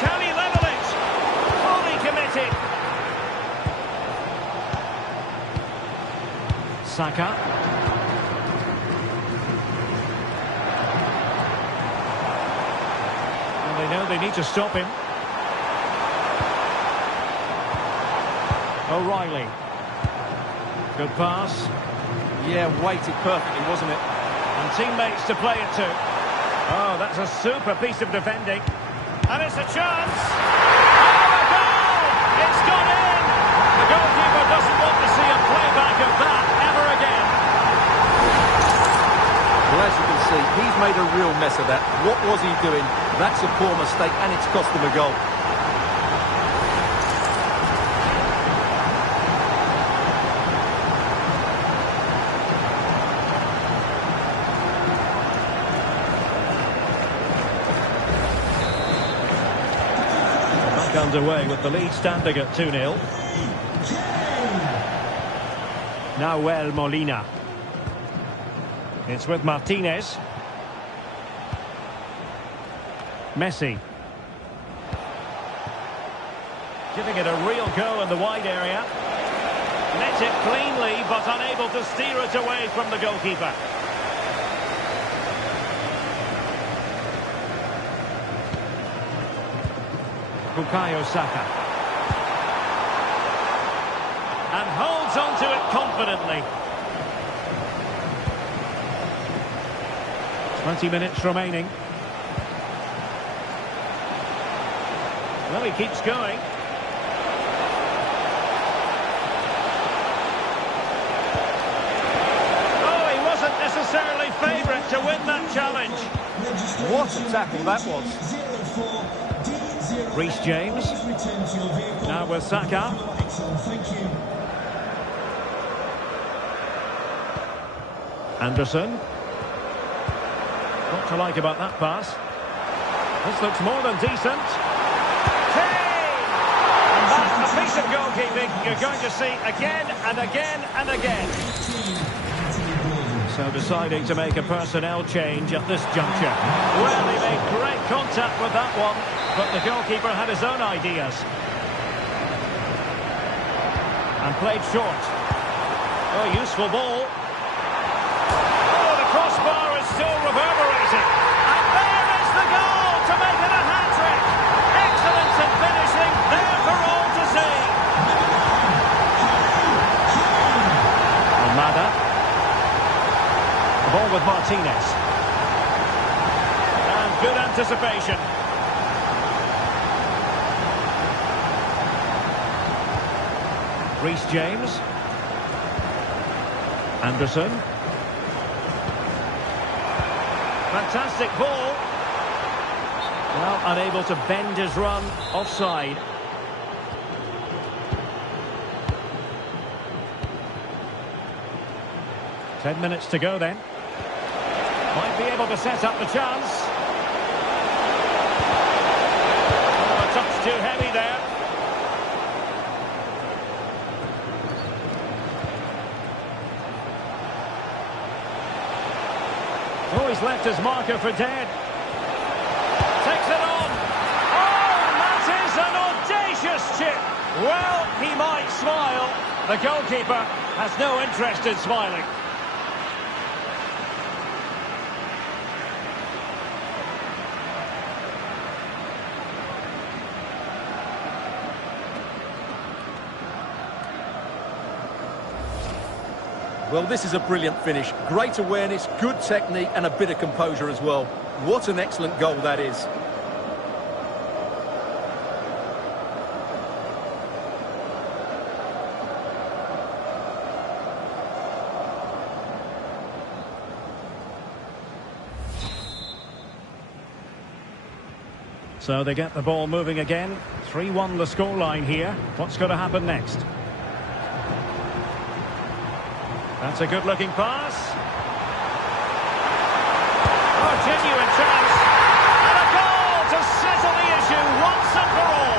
Can he level it? Fully committed. Saka. Well, they know they need to stop him. O'Reilly. Good pass. Yeah, weighted perfectly, wasn't it? And teammates to play it to. Oh, that's a super piece of defending. And it's a chance. Oh, a goal! It's gone in! The goalkeeper doesn't want to see a playback of that ever again. Well, as you can see, he's made a real mess of that. What was he doing? That's a poor mistake, and it's cost him a goal. Underway with the lead standing at 2-0. Nahuel Molina. It's with Martinez. Messi. Giving it a real go in the wide area. Met it cleanly, but unable to steer it away from the goalkeeper. Bukayo Saka. And holds on to it confidently. 20 minutes remaining. Well, he keeps going. Oh, he wasn't necessarily favourite to win that challenge. What a tackle that was. Reece James. Now with Saka. Anderson. What to like about that pass? This looks more than decent. Kane! And that's a piece of goalkeeping you're going to see again and again and again. So deciding to make a personnel change at this juncture. Well, he made great contact with that one, but the goalkeeper had his own ideas. And played short. Oh, useful ball. Oh, the crossbar is still reverberating. And there is the goal to make it a hat-trick. Excellence in finishing, there for all to see. Almada. The ball with Martinez. And good anticipation. Reece James. Anderson. Fantastic ball. Well, unable to bend his run offside. Ten minutes to go then. Might be able to set up the chance. Oh, a touch too heavy there. Oh, he's left his marker for dead. Takes it on. Oh, that is an audacious chip. Well, he might smile. The goalkeeper has no interest in smiling. Well, this is a brilliant finish. Great awareness, good technique and a bit of composure as well. What an excellent goal that is. So they get the ball moving again. 3-1 the scoreline here. What's going to happen next? That's a good-looking pass. Oh, genuine chance. And a goal to settle the issue once and for all.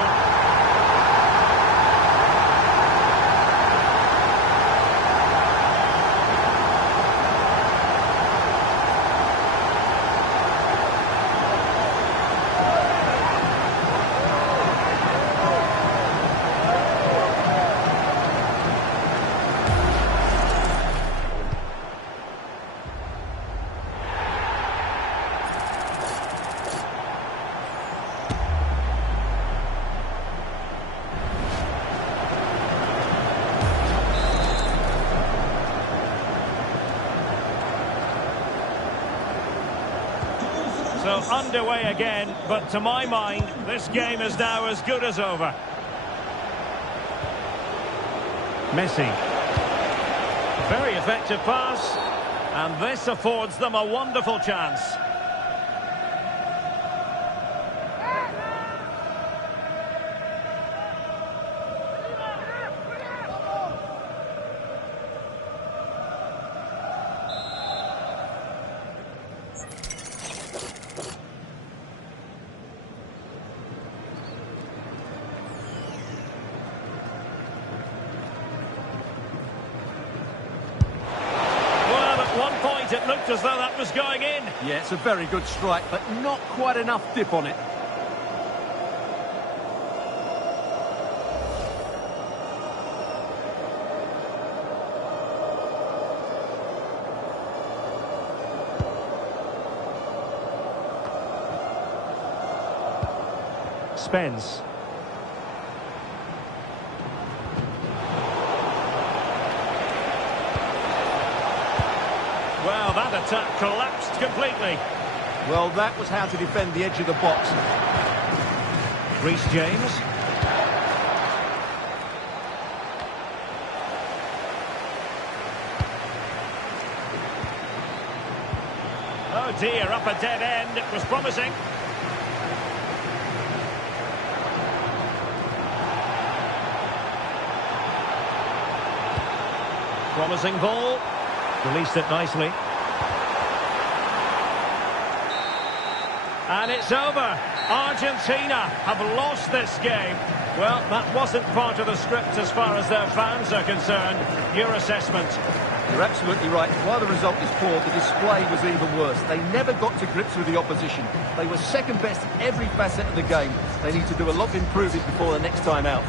So underway again, but to my mind, this game is now as good as over. Messi. Very effective pass, and this affords them a wonderful chance. It looked as though that was going in. Yeah, it's a very good strike, but not quite enough dip on it. Spence. Well, that attack collapsed completely. Well, that was how to defend the edge of the box. Reece James. Oh dear, up a dead end. It was promising. Promising ball. Released it nicely. And it's over. Argentina have lost this game. Well, that wasn't part of the script as far as their fans are concerned. Your assessment? You're absolutely right. While the result was poor, the display was even worse. They never got to grips with the opposition. They were second best in every facet of the game. They need to do a lot of improving before the next time out.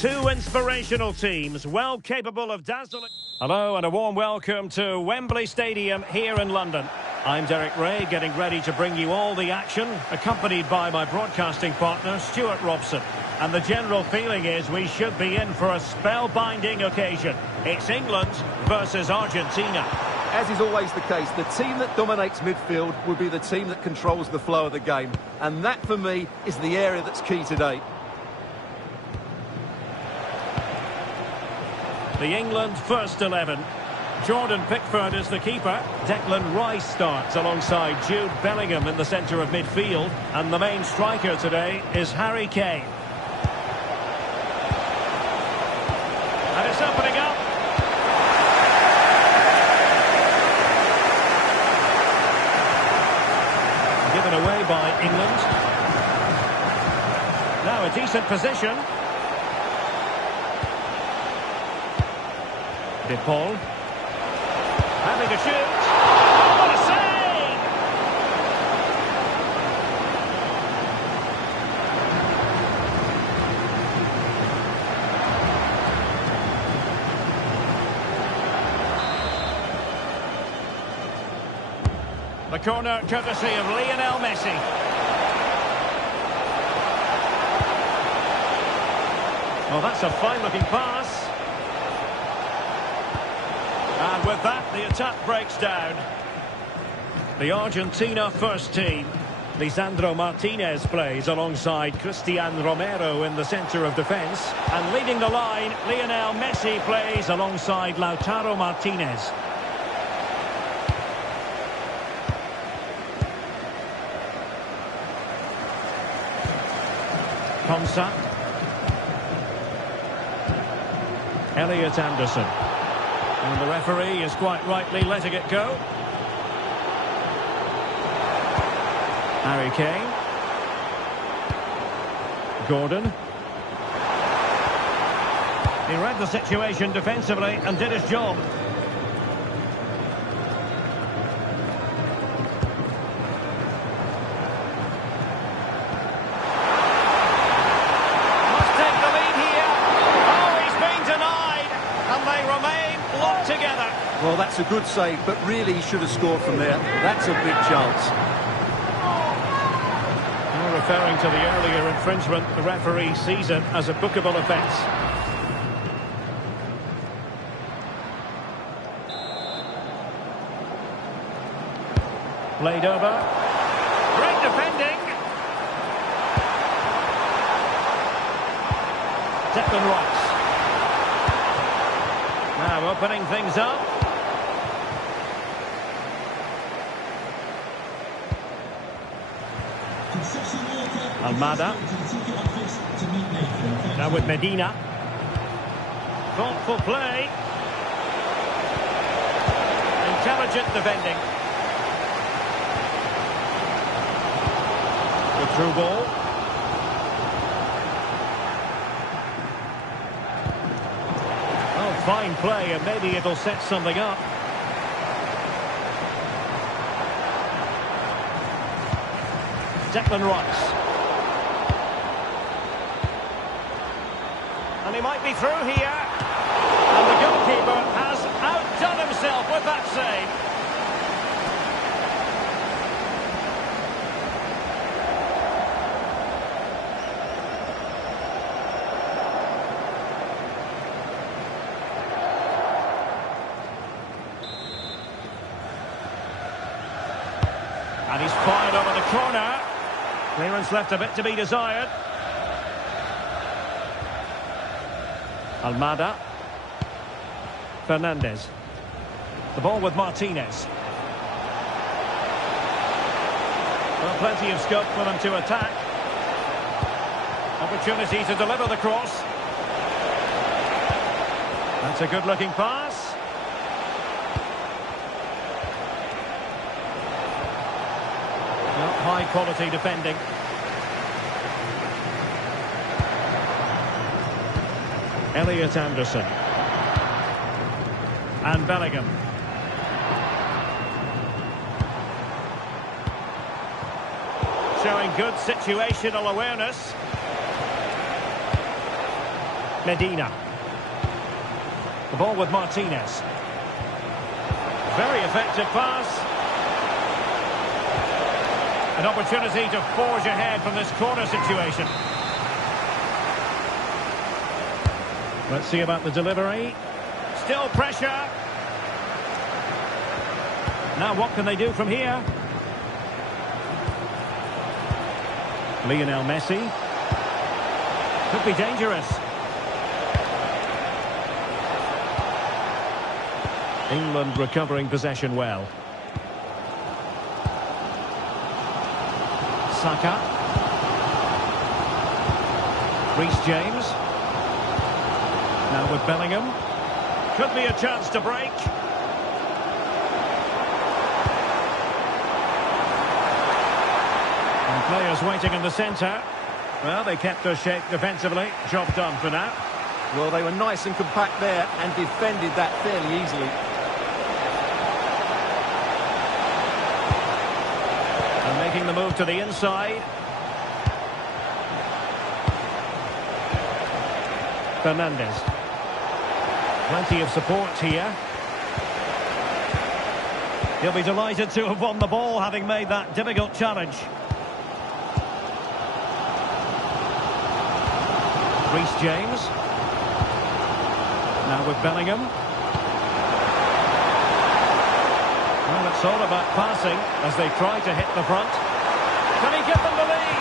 Two inspirational teams, well capable of dazzling. Hello and a warm welcome to Wembley Stadium here in London. I'm Derek Ray, getting ready to bring you all the action, accompanied by my broadcasting partner, Stuart Robson. And the general feeling is we should be in for a spellbinding occasion. It's England versus Argentina. As is always the case, the team that dominates midfield will be the team that controls the flow of the game. And that, for me, is the area that's key today. The England first 11. Jordan Pickford is the keeper. Declan Rice starts alongside Jude Bellingham in the centre of midfield. And the main striker today is Harry Kane. And it's opening up. Given away by England. Now a decent position. De Paul. Having a shoot. Oh, what a The corner courtesy of Lionel Messi. Well, that's a fine-looking pass. And with that, the attack breaks down. The Argentina first team. Lisandro Martinez plays alongside Cristian Romero in the centre of defence. And leading the line, Lionel Messi plays alongside Lautaro Martinez. Konsa. Elliot Anderson. And the referee is quite rightly letting it go. Harry Kane. Gordon. He read the situation defensively and did his job. Must take the lead here. Oh, he's been denied. And they remain locked together. Well, that's a good save, but really he should have scored from there. That's a big chance. Referring to the earlier infringement, the referee sees it as a bookable offence. Played over. Great defending. Declan Rice. Now opening things up. Almada. Now with Medina. Thoughtful play. Intelligent defending. The through ball. Oh, fine play, and maybe it'll set something up. Declan Rice. And he might be through here. And the goalkeeper has outdone himself with that save. And he's fired over the corner. Clearance left a bit to be desired. Almada. Fernandez. The ball with Martinez. Well, plenty of scope for them to attack. Opportunity to deliver the cross. That's a good-looking pass. Well, high-quality defending. Elliot Anderson. And Bellingham. Showing good situational awareness. Medina. The ball with Martinez. Very effective pass. An opportunity to forge ahead from this corner situation. Let's see about the delivery. Still pressure. Now what can they do from here? Lionel Messi. Could be dangerous. England recovering possession well. Saka. Reece James. Now with Bellingham. Could be a chance to break. And players waiting in the centre. Well, they kept their shape defensively. Job done for now. Well, they were nice and compact there and defended that fairly easily. And making the move to the inside. Fernandez. Plenty of support here. He'll be delighted to have won the ball, having made that difficult challenge. Reece James. Now with Bellingham. Well, it's all about passing as they try to hit the front. Can he give them the lead?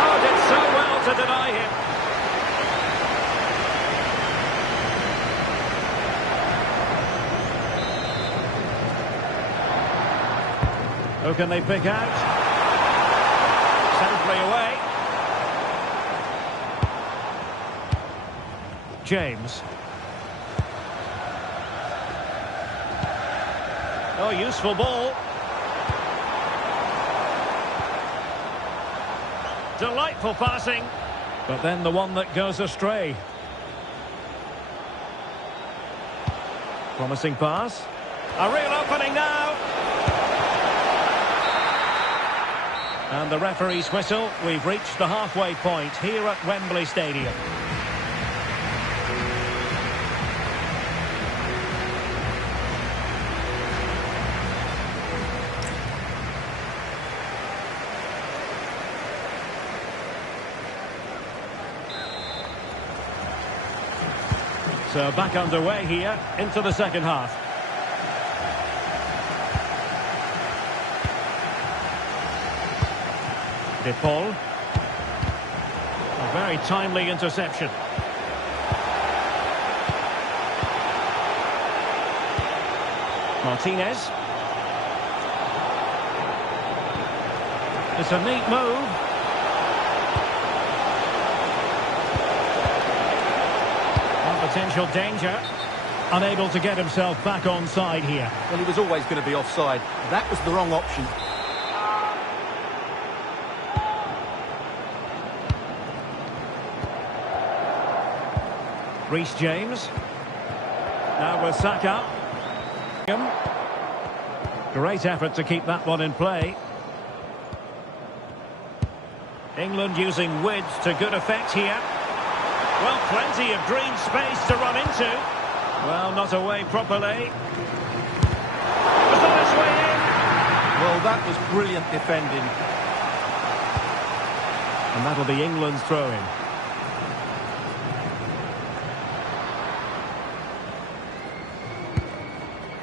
Oh, did so well to deny him. Who can they pick out? Safely away. James. Oh, useful ball. Delightful passing. But then the one that goes astray. Promising pass. A real opening now. And the referee's whistle. We've reached the halfway point here at Wembley Stadium. So back underway here into the second half. De Paul. A very timely interception. Martinez. It's a neat move. Potential danger. Unable to get himself back on side here. Well, he was always going to be offside. That was the wrong option. Reece James. Now with Saka. Great effort to keep that one in play. England using width to good effect here. Well, plenty of green space to run into. Well, not away properly. It was on its way in. Well, that was brilliant defending. And that'll be England's throw-in.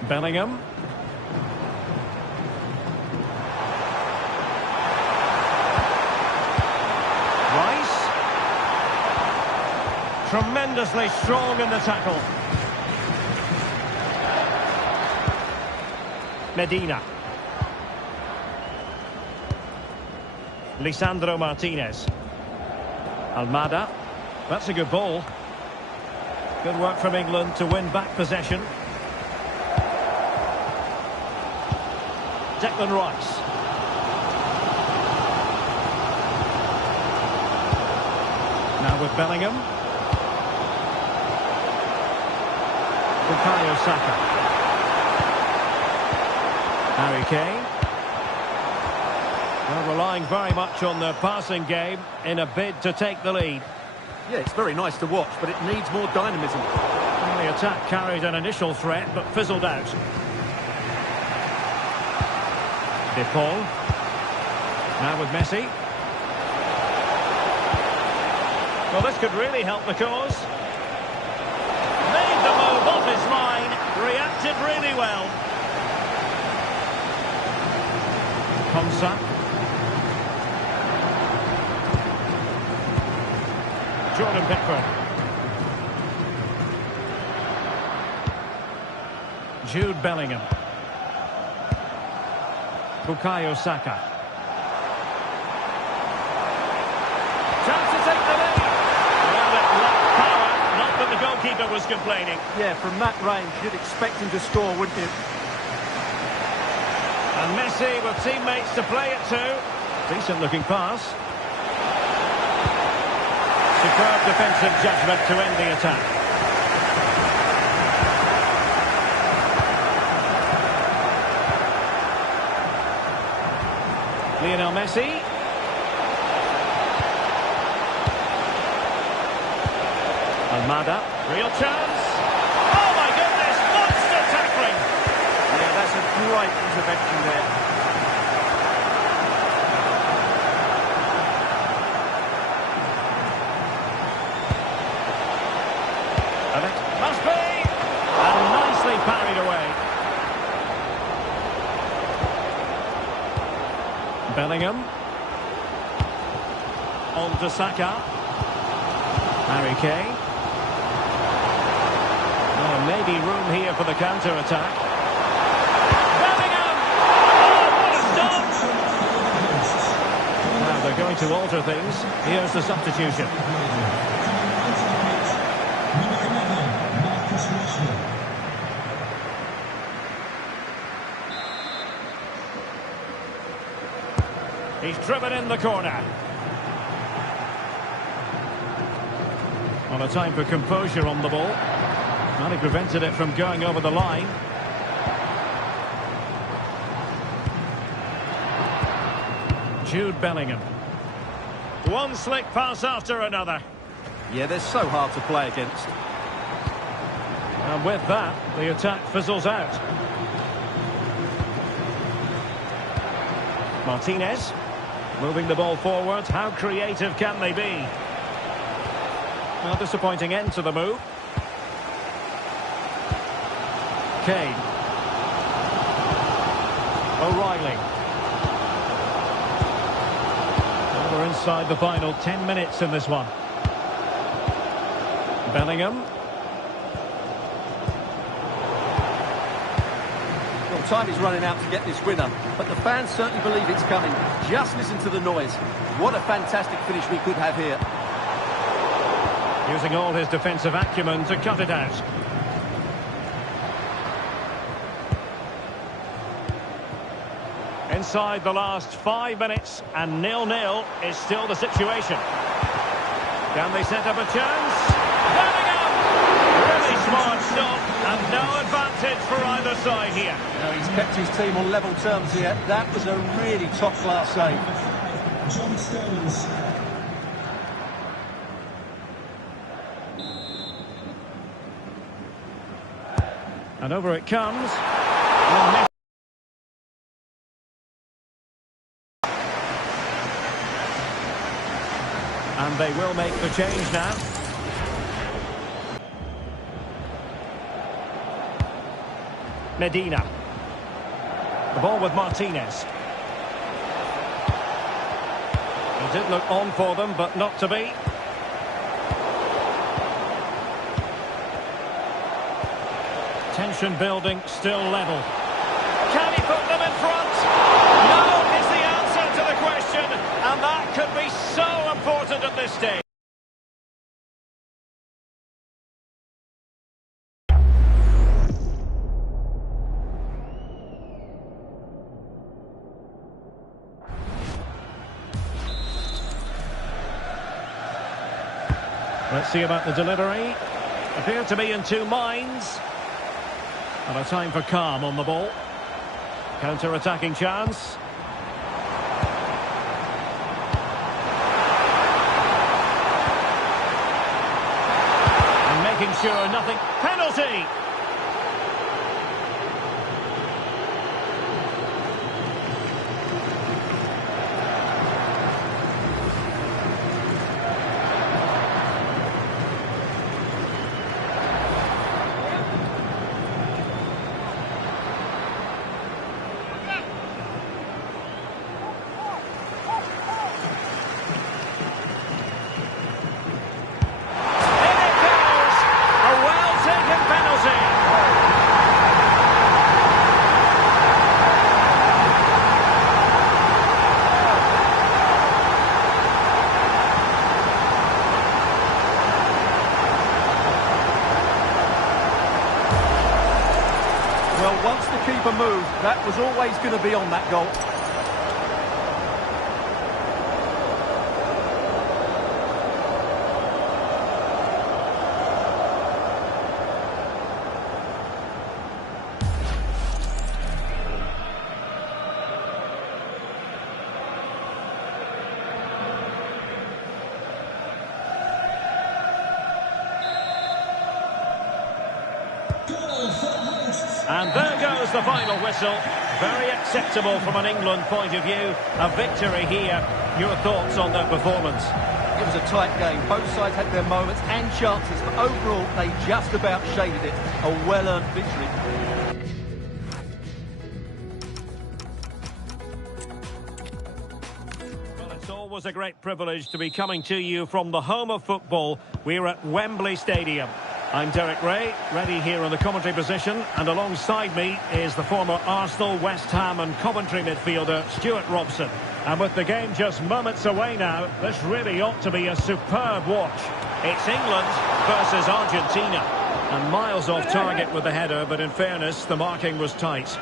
Bellingham. Tremendously strong in the tackle. Medina. Lisandro Martinez. Almada. That's a good ball. Good work from England to win back possession. Declan Rice. Now with Bellingham. Bukayo Saka. Harry Kane. Well, relying very much on the passing game in a bid to take the lead. Yeah, it's very nice to watch, but it needs more dynamism. Well, the attack carried an initial threat, but fizzled out. De Paul. Now with Messi. Well, this could really help the cause. Made the move off his line. Reacted really well. Konsa. Jordan Pickford. Jude Bellingham. Bukayo Saka. Chance to take the lead. Well, it lacked power. Not that the goalkeeper was complaining. Yeah, from that range, you'd expect him to score, wouldn't you? And Messi with teammates to play it to. Decent looking pass. Superb defensive judgment to end the attack. Lionel Messi. Almada. Real chance. Oh my goodness, monster tackling. Yeah, that's a Great intervention there. And it must be! And nicely parried away. Bellingham. On to Saka. Harry Kane. Oh, maybe room here for the counter-attack. Bellingham! Oh, what a stop! Now they're going to alter things. Here's the substitution. He's driven in the corner. On a time for composure on the ball. And he prevented it from going over the line. Jude Bellingham. One slick pass after another. Yeah, they're so hard to play against. And with that, the attack fizzles out. Martinez. Moving the ball forward. How creative can they be? Well, disappointing end to the move. Kane. O'Reilly. Well, we're inside the final 10 minutes in this one. Bellingham. Well, time is running out to get this winner, but the fans certainly believe it's coming. Just listen to the noise. What a fantastic finish we could have here. Using all his defensive acumen to cut it out. Inside the last 5 minutes, and 0-0 is still the situation. Can they set up a chance? Bellingham! Really smart stop, and no advantage for either side here. No, he's kept his team on level terms here. That was a really top-class save. John Stones. And over it comes. And they will make the change now. Medina. The ball with Martinez. It did look on for them, but not to be. Tension building, still level. Can he put them in front? No is the answer to the question, and that could be so important at this stage. Let's see about the delivery. Appear to be in two minds. And a time for calm on the ball. Counter-attacking chance. And making sure nothing... Penalty! Well, once the keeper moved, that was always going to be on that goal. And there goes the final whistle. Very acceptable from an England point of view. A victory here. Your thoughts on that performance? It was a tight game. Both sides had their moments and chances, but overall they just about shaded it. A well-earned victory. Well, it's always a great privilege to be coming to you from the home of football. We're at Wembley Stadium. I'm Derek Ray, ready here in the commentary position, and alongside me is the former Arsenal, West Ham and Coventry midfielder Stuart Robson. And with the game just moments away now, this really ought to be a superb watch. It's England versus Argentina. And miles off target with the header, but in fairness, the marking was tight.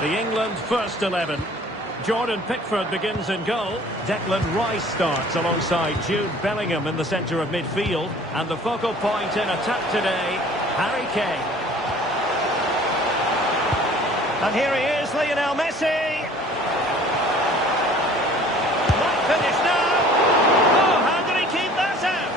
The England first 11. Jordan Pickford begins in goal. Declan Rice starts alongside Jude Bellingham in the centre of midfield. And the focal point in attack today, Harry Kane. And here he is, Lionel Messi. Might finish now. Oh, how did he keep that out?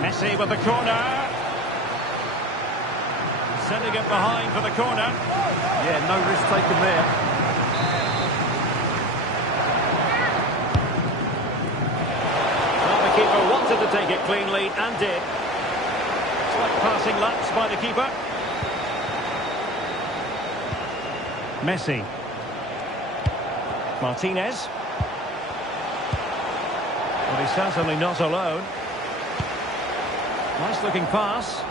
Messi with the corner. Sending it behind for the corner. Yeah, no risk taken there. Well, the keeper wanted to take it cleanly and did. Slight passing lapse by the keeper. Messi. Martinez. Well, he's certainly not alone. Nice looking pass.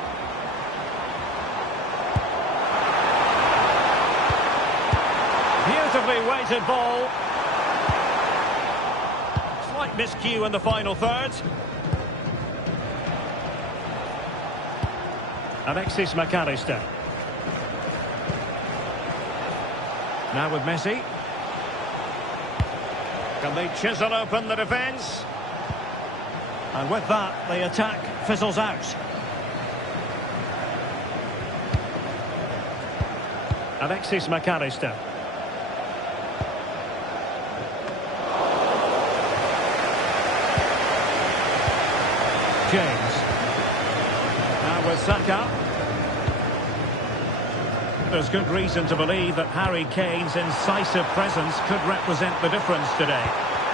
Beautifully weighted ball. Slight miscue in the final third. Alexis McAllister. Now with Messi. Can they chisel open the defence? And with that, the attack fizzles out. Alexis McAllister. James. Now with Saka. There's good reason to believe that Harry Kane's incisive presence could represent the difference today.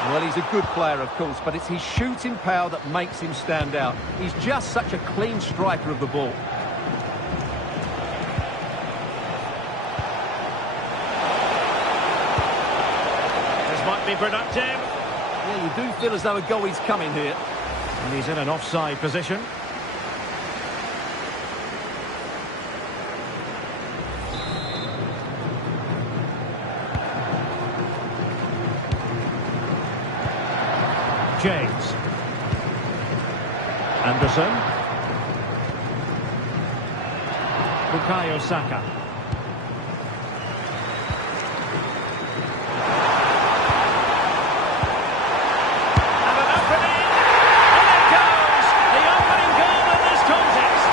Well, he's a good player, of course, but it's his shooting power that makes him stand out. He's just such a clean striker of the ball. This might be productive. Yeah, you do feel as though a goal is coming here. And he's in an offside position. James. Anderson. Bukayo Saka. And an opening. And it goes! The opening goal in this contest.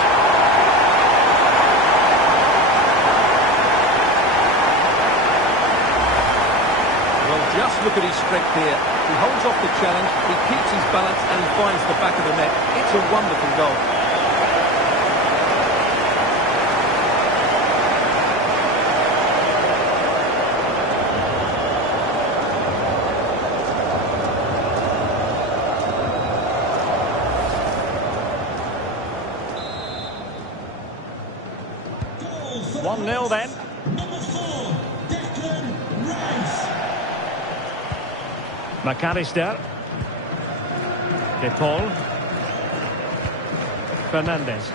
Well, just look at his strength here. He holds off the challenge, he keeps his balance and he finds the back of the net. It's a wonderful goal. Goal 1-0 then. Number 4, Declan Rice. McAllister. De Paul. Fernandes.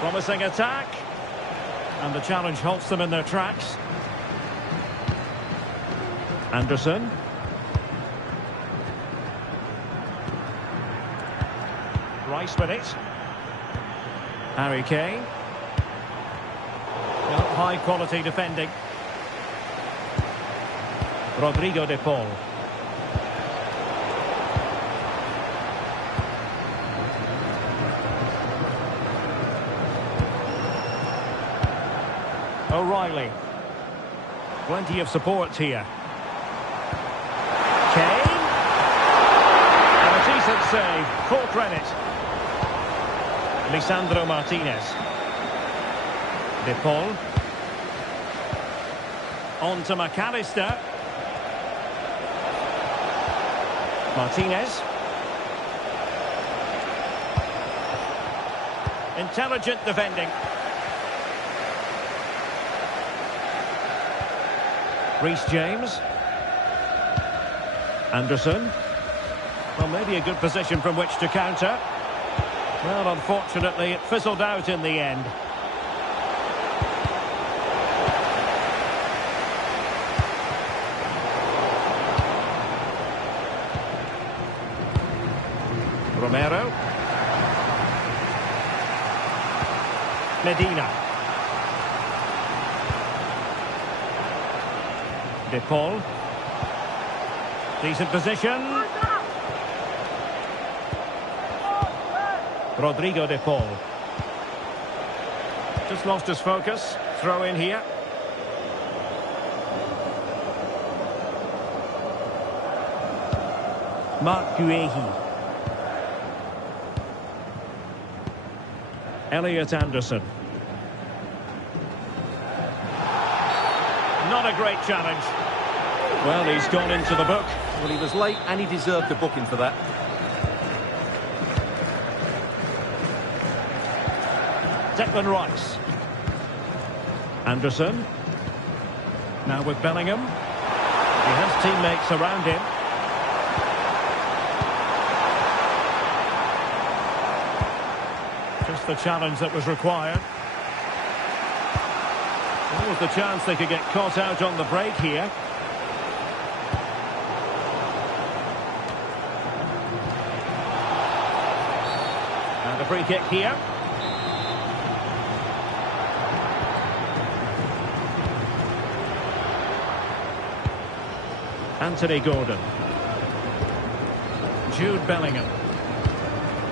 Promising attack. And the challenge halts them in their tracks. Anderson. Rice with it. Harry Kane. Well, high quality defending. Rodrigo de Paul. O'Reilly. Plenty of support here. Kane. And a decent save. Full credit. Lisandro Martinez. De Paul. On to McAllister. Martinez. Intelligent defending. Reece James. Anderson. Well, maybe a good position from which to counter. Well, unfortunately, it fizzled out in the end. Romero. Medina. De Paul. Decent position. Rodrigo de Paul. Just lost his focus. Throw in here. Mark Guehi. Elliot Anderson. Not a great challenge. Well, he's gone into the book. Well, he was late and he deserved a booking for that. Declan Rice. Anderson. Now with Bellingham. He has teammates around him. Just the challenge that was required. There was the chance they could get caught out on the break here. And a free kick here. Anthony Gordon. Jude Bellingham.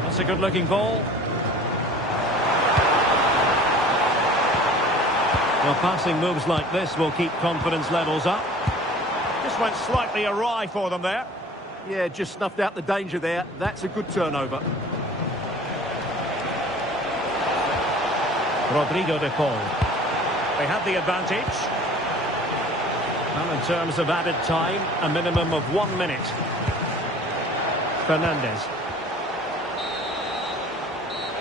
That's a good-looking ball. Well, passing moves like this will keep confidence levels up. Just went slightly awry for them there. Yeah, just snuffed out the danger there. That's a good turnover. Rodrigo de Paul. They had the advantage. Well, in terms of added time, a minimum of 1 minute. Fernandez.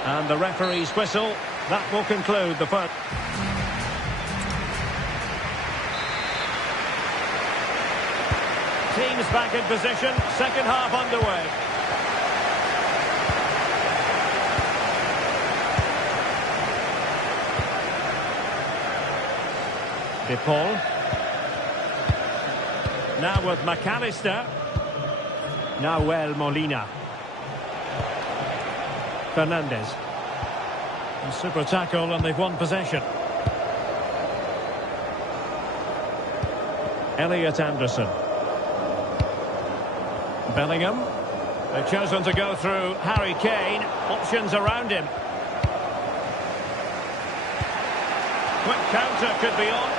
And the referee's whistle. That will conclude the first. Teams back in position. Second half underway. De Paul. Now with McAllister. Nahuel Molina. Fernandez. A super tackle and they've won possession. Elliot Anderson. Bellingham. They've chosen to go through Harry Kane. Options around him. Quick counter could be on.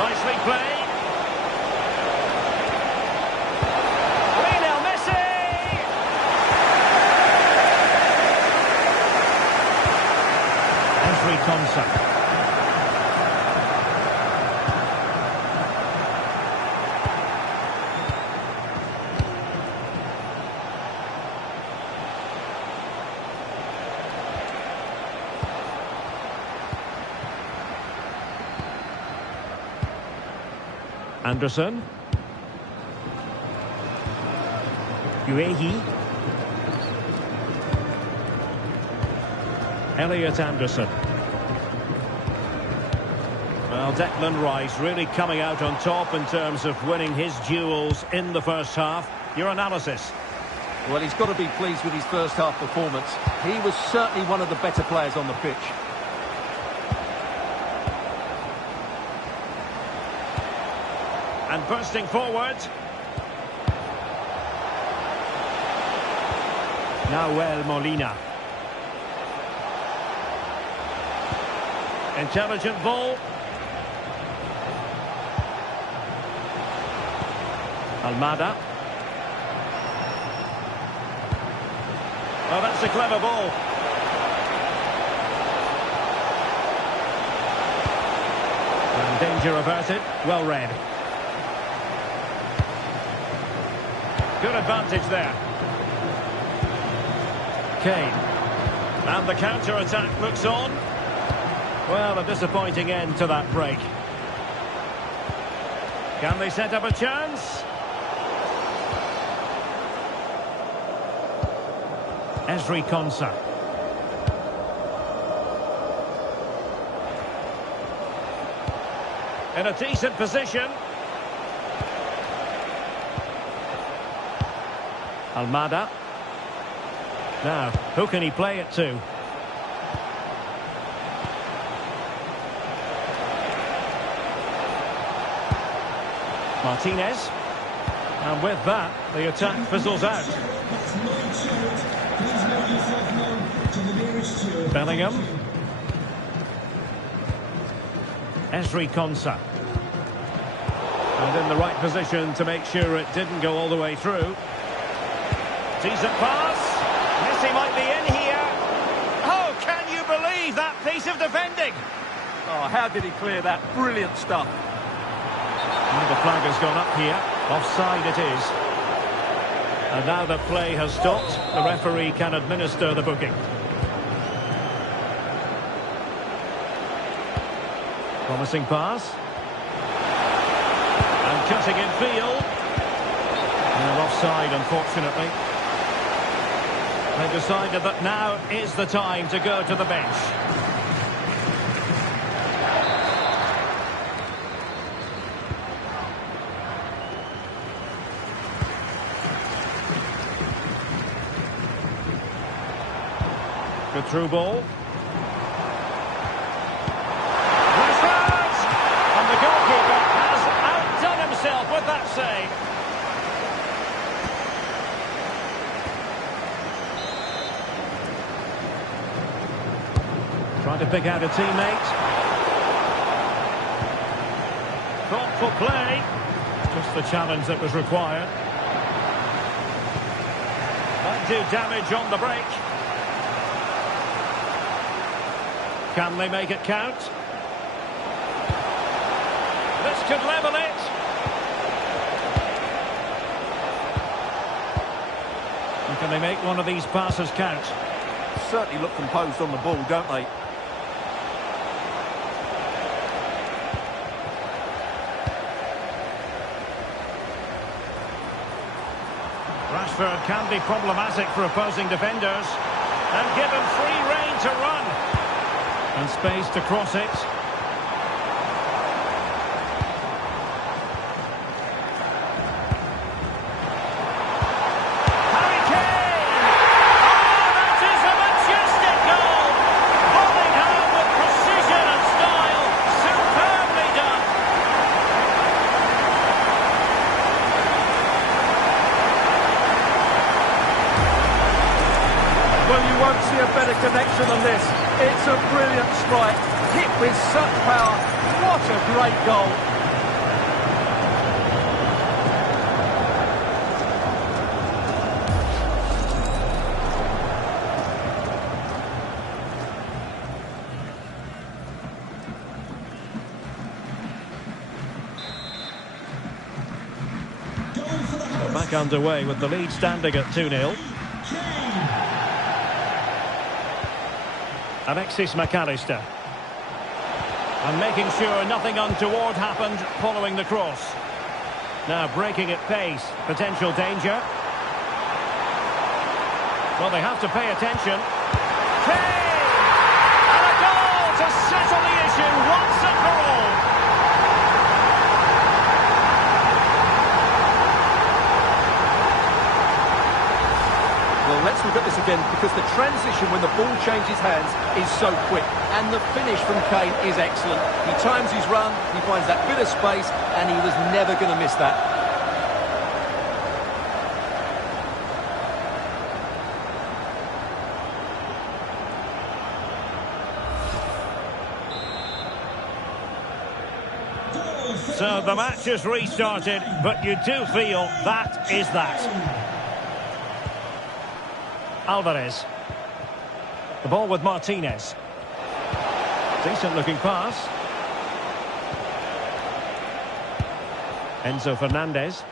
Nicely played. Lionel Messi! Every concept. Anderson. Guehi. Elliot Anderson. Well, Declan Rice really coming out on top in terms of winning his duels in the first half. Your analysis? Well, he's got to be pleased with his first half performance. He was certainly one of the better players on the pitch. And bursting forward. Nahuel Molina. Intelligent ball. Almada. Oh, that's a clever ball. And danger averted. Well read. Good advantage there. Kane. And the counter-attack looks on. Well, a disappointing end to that break. Can they set up a chance? Ezri Konsa. In a decent position. Almada. Now, who can he play it to? Martinez. And with that, the attack fizzles out. Bellingham. Ezri Konsa. And in the right position to make sure it didn't go all the way through. Decent pass. Messi might be in here. Oh, can you believe that piece of defending? Oh, how did he clear that? Brilliant stuff. And the flag has gone up here. Offside it is. And now that play has stopped, the referee can administer the booking. Promising pass. And cutting in field. And offside, unfortunately. They decided that now is the time to go to the bench. Good through ball. And the goalkeeper has outdone himself with that save. Trying to pick out a teammate. Thoughtful play. Just the challenge that was required. Might do damage on the break. Can they make it count? This could level it. And can they make one of these passes count? Certainly look composed on the ball, don't they? Rashford can be problematic for opposing defenders. And given free rein to run. And space to cross it. Harry Kane! Oh, that is a majestic goal! Rolling home with precision and style. Superbly done. Well, you won't see a better connection than this. It's a brilliant strike, hit with such power. What a great goal. We're back underway with the lead standing at 2-0. Alexis McAllister. And making sure nothing untoward happened following the cross. Now breaking at pace. Potential danger. Well, they have to pay attention. Kane! And a goal to settle the issue once and for all. Let's look at this again, because the transition when the ball changes hands is so quick. And the finish from Kane is excellent. He times his run, he finds that bit of space, and he was never going to miss that. So the match has restarted, but you do feel that is that. Alvarez. The ball with Martinez. Decent looking pass. Enzo Fernandez.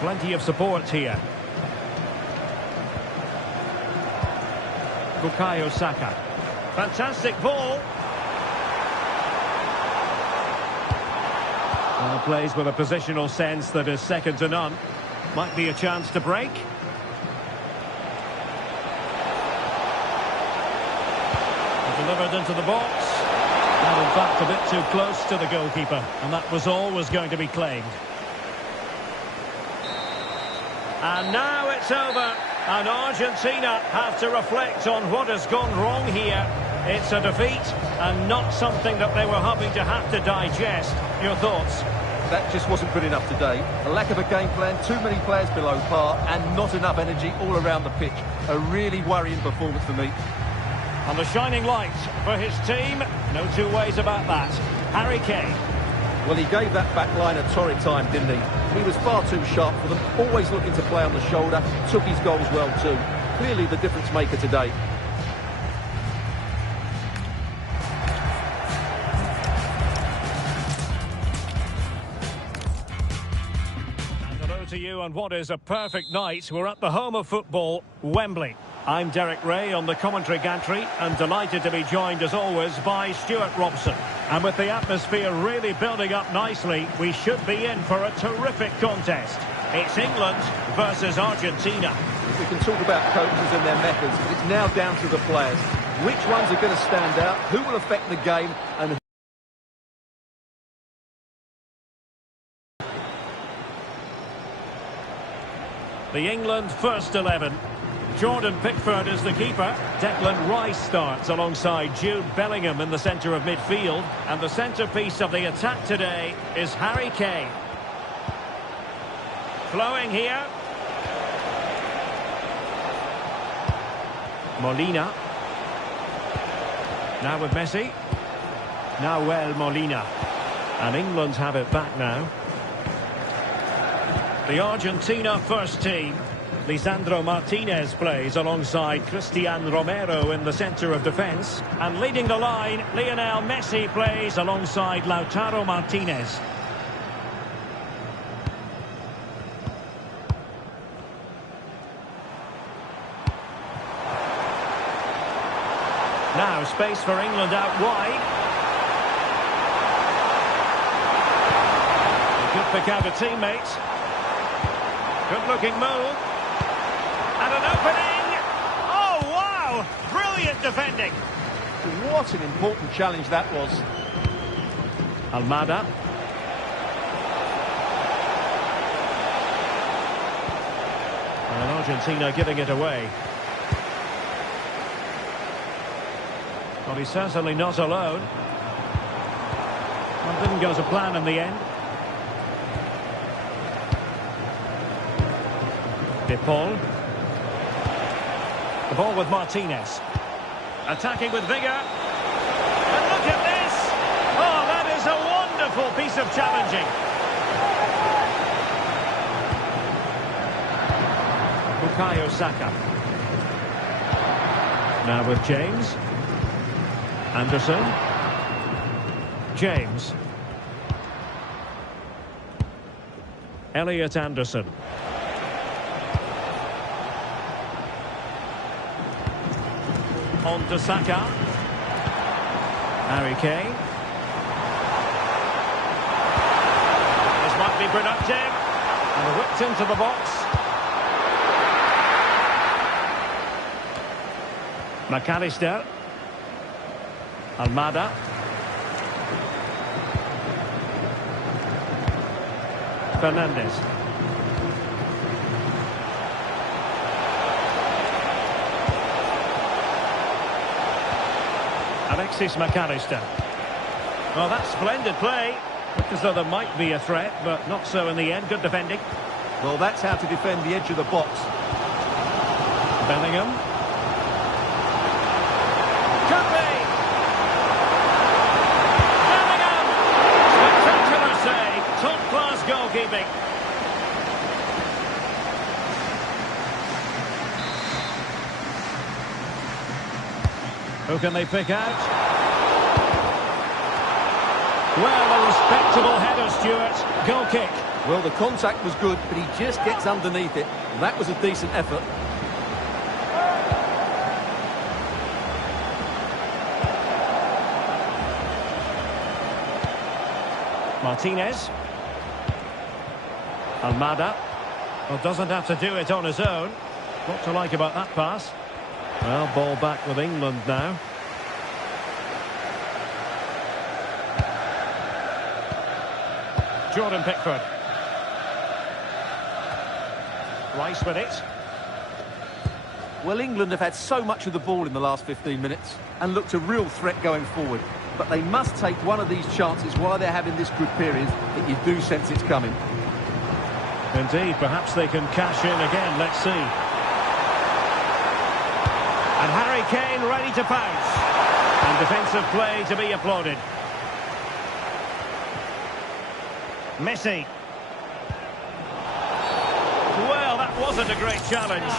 Plenty of support here. Bukayo Saka. Fantastic ball. Well, plays with a positional sense that is second to none. Might be a chance to break. Delivered into the box. And in fact, a bit too close to the goalkeeper. And that was always going to be claimed. And now it's over. And Argentina have to reflect on what has gone wrong here. It's a defeat and not something that they were hoping to have to digest. Your thoughts? That just wasn't good enough today. A lack of a game plan, too many players below par, and not enough energy all around the pitch. A really worrying performance for me. And the shining light for his team. No two ways about that. Harry Kane. Well, he gave that back line a torrid time, didn't he? He was far too sharp for them, always looking to play on the shoulder, took his goals well too. Clearly the difference maker today. And hello to you on what is a perfect night. We're at the home of football, Wembley. I'm Derek Ray on the commentary gantry and delighted to be joined as always by Stuart Robson. And with the atmosphere really building up nicely, we should be in for a terrific contest. It's England versus Argentina. We can talk about coaches and their methods, but it's now down to the players. Which ones are going to stand out, who will affect the game, and the England first 11. Jordan Pickford is the keeper. Declan Rice starts alongside Jude Bellingham in the centre of midfield. And the centrepiece of the attack today is Harry Kane. Flowing here. Molina. Now with Messi. Nahuel Molina. And England have it back now. The Argentina first team. Lisandro Martinez plays alongside Cristian Romero in the centre of defence. And leading the line, Lionel Messi plays alongside Lautaro Martinez. Now space for England out wide. He could pick out a teammate. Good looking move. And an opening! Oh, wow! Brilliant defending! what an important challenge that was. Almada. And Argentina giving it away. Well, he's certainly not alone. Well, didn't go to plan in the end. De Paul. The ball with Martinez. Attacking with vigour. And look at this! Oh, that is a wonderful piece of challenging. Bukayo Saka. Now with James. Anderson. James. Elliot Anderson. On to Saka. Harry Kane. This might be productive. And whipped into the box. McAllister. Almada. Fernandez. Alexis McAllister. Well, that's splendid play. Looked as though there might be a threat, but not so in the end. Good defending. Well, that's how to defend the edge of the box. Bellingham. Could be. Bellingham! Spectacular save. Top-class goalkeeping. Who can they pick out? Well, a respectable header, Stuart. Goal kick. Well, the contact was good, but he just gets underneath it. That was a decent effort. Martinez. Almada. Well, doesn't have to do it on his own. What to like about that pass? Well, ball back with England now. Jordan Pickford. Rice with it. Well, England have had so much of the ball in the last 15 minutes and looked a real threat going forward. But they must take one of these chances while they're having this good period that you do sense it's coming. Indeed, perhaps they can cash in again. Let's see. And Harry Kane ready to pounce. And defensive play to be applauded. Messi. Well, that wasn't a great challenge.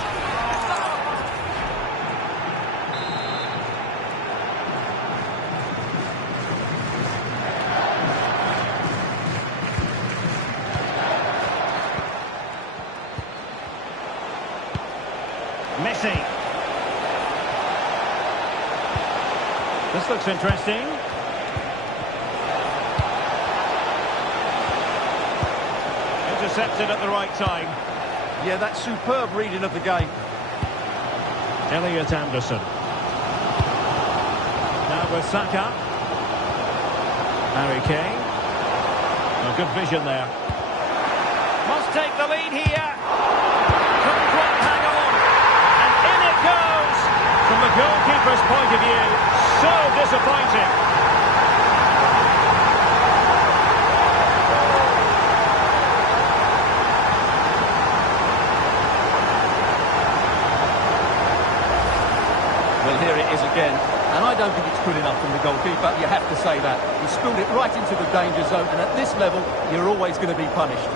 Messi. This looks interesting. Intercepted at the right time. Yeah, that's superb reading of the game. Elliot Anderson. Now with Saka. Harry Kane. Oh, good vision there. Must take the lead here. Couldn't quite hang on. And in it goes. From the goalkeeper's point of view, so disappointing. Well, here it is again. And I don't think it's good enough from the goalkeeper. You have to say that. He spilled it right into the danger zone. And at this level, you're always going to be punished.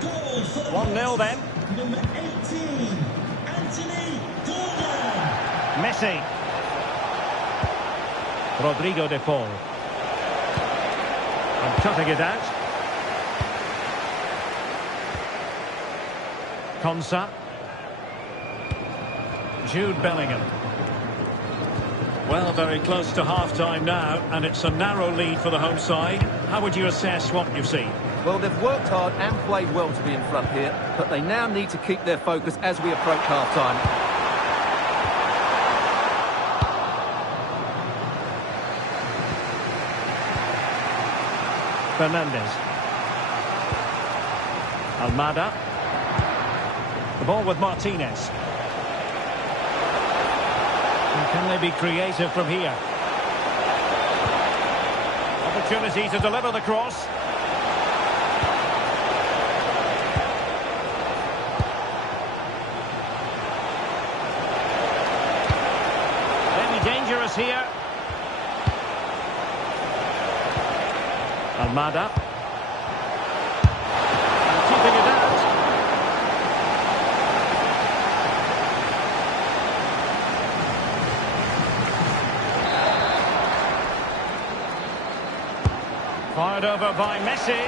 Goal for 1-0 then. number 18, Anthony Gordon. Messi. Rodrigo de Paul. And cutting it out. Konsa. Jude Bellingham. Well, very close to half-time now, and it's a narrow lead for the home side. How would you assess what you've seen? Well, they've worked hard and played well to be in front here, but they now need to keep their focus as we approach half-time. Fernandez. Almada. The ball with Martinez. And can they be creative from here? Opportunity to deliver the cross. Maybe dangerous here. Almada. And keeping it out. Fired over by Messi.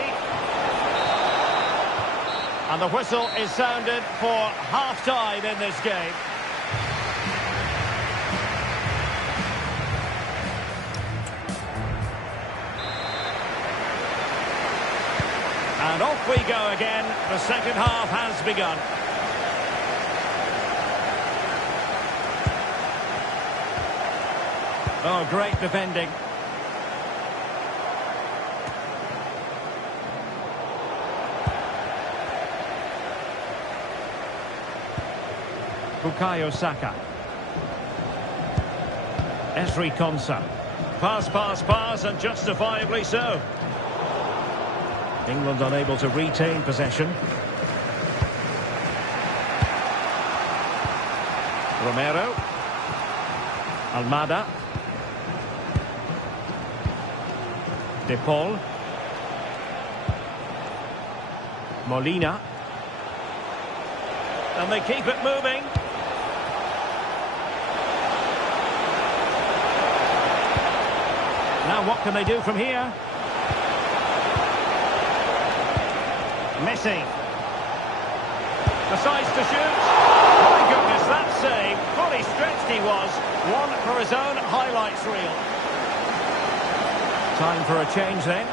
And the whistle is sounded for half-time in this game. And off we go again. The second half has begun. Oh, great defending. Bukayo Saka. Ezri Konsa. Pass, and justifiably so. England unable to retain possession. Romero. Almada. De Paul. Molina. And they keep it moving. Now what can they do from here? Messi. Decides to shoot. My goodness, that save. Fully stretched he was. One for his own highlights reel. Time for a change then.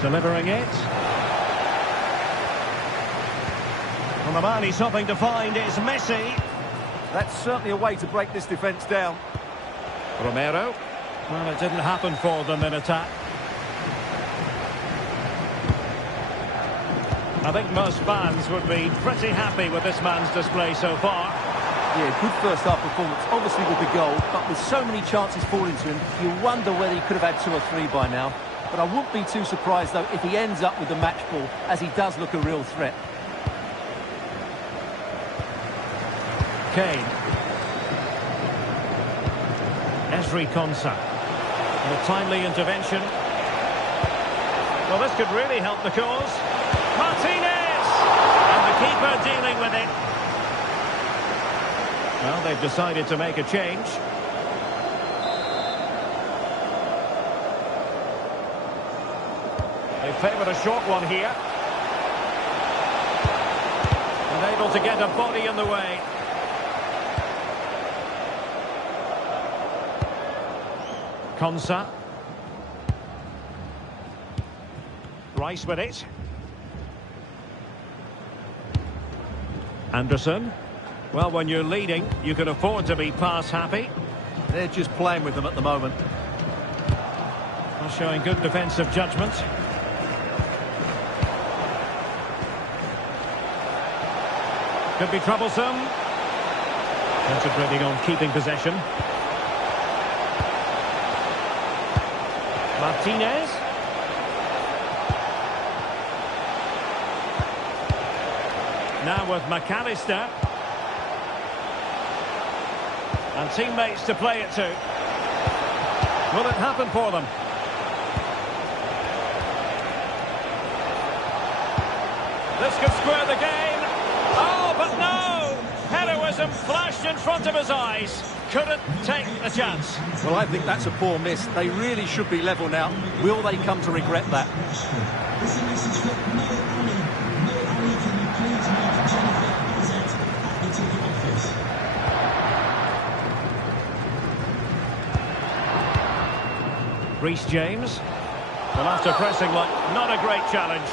Delivering it. Well, the man he's hoping to find is Messi. That's certainly a way to break this defence down. Romero. Well, it didn't happen for them in attack. I think most fans would be pretty happy with this man's display so far. Yeah, good first half performance, obviously with the goal, but with so many chances falling to him, you wonder whether he could have had 2 or 3 by now. But I wouldn't be too surprised, though, if he ends up with the match ball, as he does look a real threat. Kane. Ezri Konsa. And a timely intervention. Well, this could really help the cause. Martinez! And the keeper dealing with it. Well, they've decided to make a change. They favoured a short one here. And able to get a body in the way. Konsa. Rice with it. Anderson. Well, when you're leading, you can afford to be pass happy. They're just playing with them at the moment. Well, showing good defensive judgment. Could be troublesome. Concentrating on keeping possession. Martinez. Now with McAllister. And teammates to play it to. Will it happen for them? This could square the game. Oh, but no! Heroism flashed in front of his eyes. Couldn't take the chance. Well, I think that's a poor miss. They really should be level now. Will they come to regret that? This is a message from Mo Ali. Mo Ali, can you please make Jennifer present at the ticket office? Reece James. Well, after pressing like not a great challenge.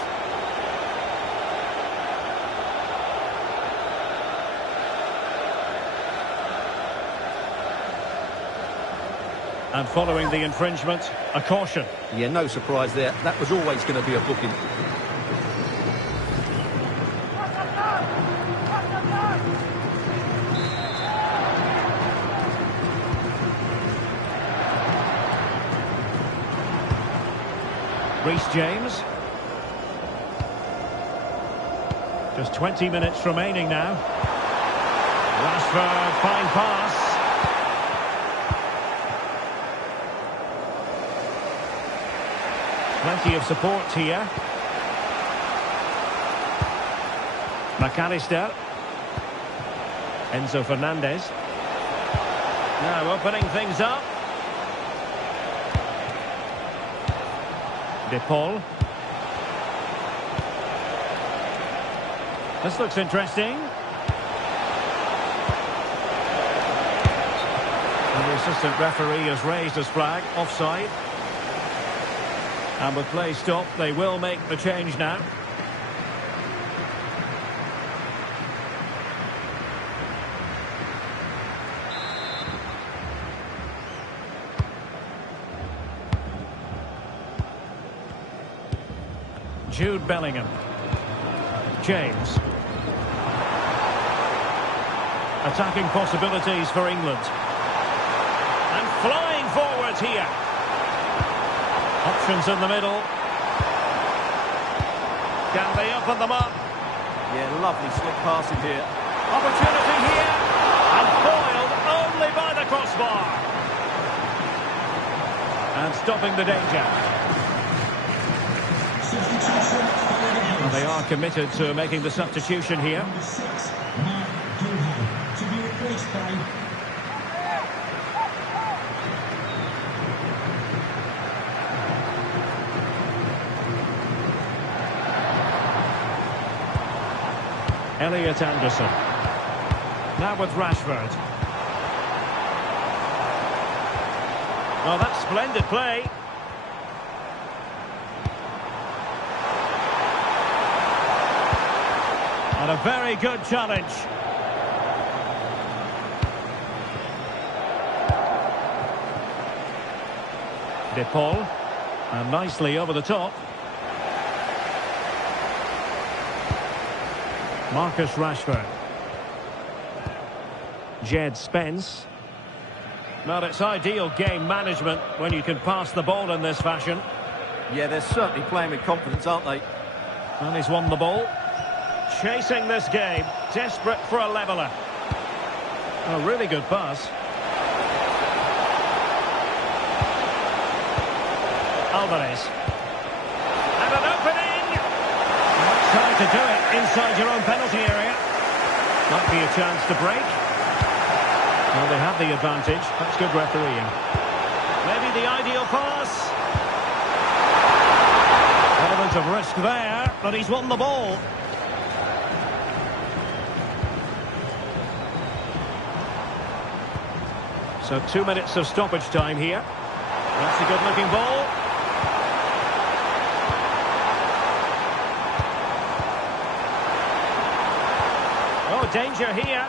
And following the infringement, a caution. Yeah, no surprise there. That was always going to be a booking. Reece James. Just 20 minutes remaining now. Rashford, fine pass. Plenty of support here. McAllister. Enzo Fernandez. Now opening things up. De Paul. This looks interesting. And the assistant referee has raised his flag, offside. And with play stopped, they will make the change now. Jude Bellingham. James. Attacking possibilities for England. And flying forward here. Options in the middle. Can they open them up? Yeah, lovely slick passing here. Opportunity here. And foiled only by the crossbar. And stopping the danger. Well, they are committed to making the substitution here. Number 6, Mark Gilhan, to be replaced by Elliot Anderson. Now with Rashford. Oh, that's splendid play. And a very good challenge. De Paul. And nicely over the top. Marcus Rashford. Jed Spence. Well, it's ideal game management when you can pass the ball in this fashion. Yeah, they're certainly playing with confidence, aren't they? And he's won the ball. Chasing this game, desperate for a leveller. A really good pass. Alvarez. And an opening! Trying to do it inside your own penalty area. Might be a chance to break. Well, they have the advantage. That's good refereeing. Maybe the ideal pass. Element of risk there, but he's won the ball. So 2 minutes of stoppage time here. That's a good-looking ball. Oh, danger here.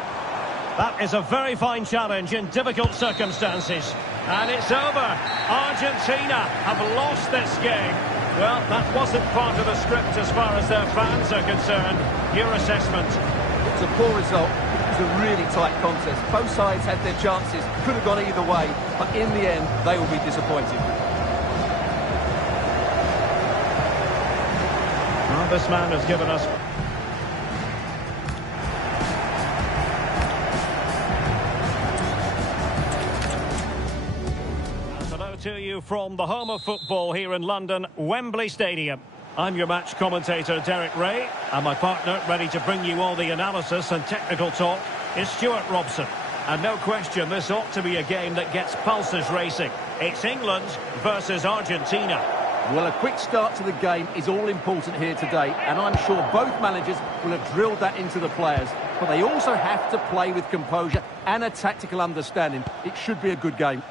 That is a very fine challenge in difficult circumstances. And it's over. Argentina have lost this game. Well, that wasn't part of the script as far as their fans are concerned. Your assessment? It's a poor result. It was a really tight contest. Both sides had their chances. Could have gone either way. But in the end, they will be disappointed. Well, this man has given us... Hello to you from the home of football here in London, Wembley Stadium. I'm your match commentator, Derek Ray, and my partner, ready to bring you all the analysis and technical talk, is Stuart Robson. And no question, this ought to be a game that gets pulses racing. It's England versus Argentina. Well, a quick start to the game is all important here today, and I'm sure both managers will have drilled that into the players. But they also have to play with composure and a tactical understanding. It should be a good game.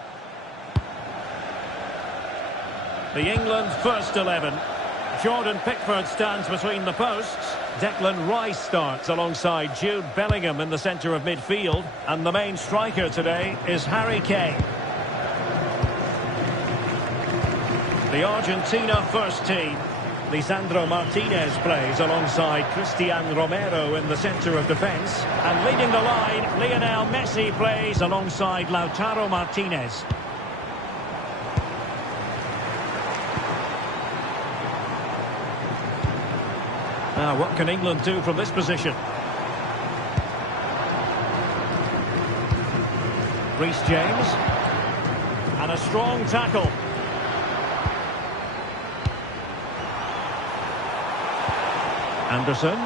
The England first 11. Jordan Pickford stands between the posts. Declan Rice starts alongside Jude Bellingham in the centre of midfield. And the main striker today is Harry Kane. The Argentina first team. Lisandro Martinez plays alongside Cristian Romero in the centre of defence. And leading the line, Lionel Messi plays alongside Lautaro Martinez. Now, what can England do from this position? Reece James. And a strong tackle. Anderson.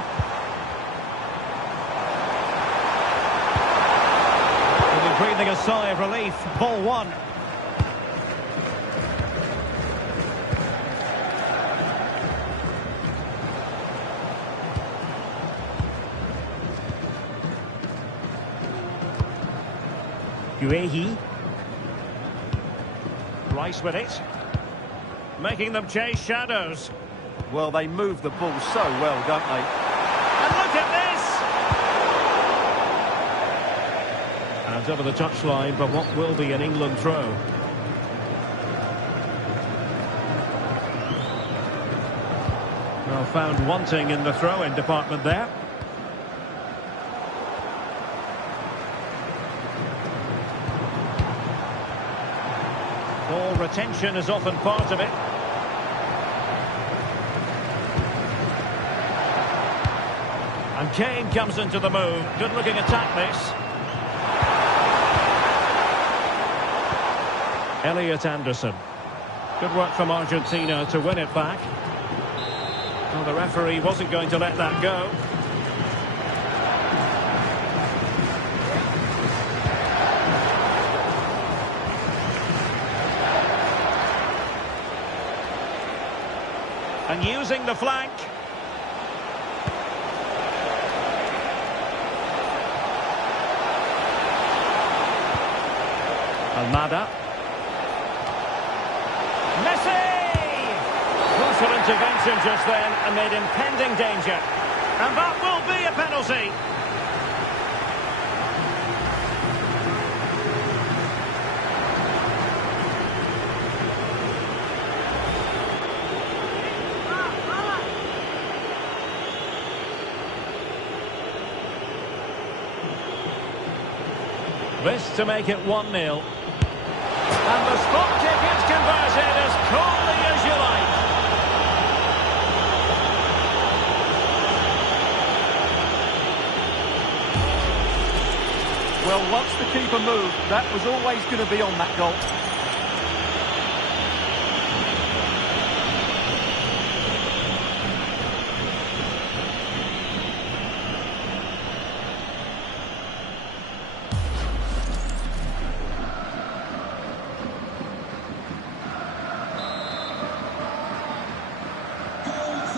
Will he breathe breathing a sigh of relief. Ball one. Guehi. Rice with it. Making them chase shadows. Well, they move the ball so well, don't they? And look at this! And over the touchline, but what will be an England throw? Well, found wanting in the throw-in department there. Ball retention is often part of it. And Kane comes into the move. Good-looking attack, this. Elliot Anderson. Good work from Argentina to win it back. Well, the referee wasn't going to let that go. And using the flank. Almada. Messi! Closer intervention just then amid impending danger. And that will be a penalty. This to make it 1-0. And the spot kick is converted as coolly as you like. Well, once the keeper moved, that was always going to be on that goal.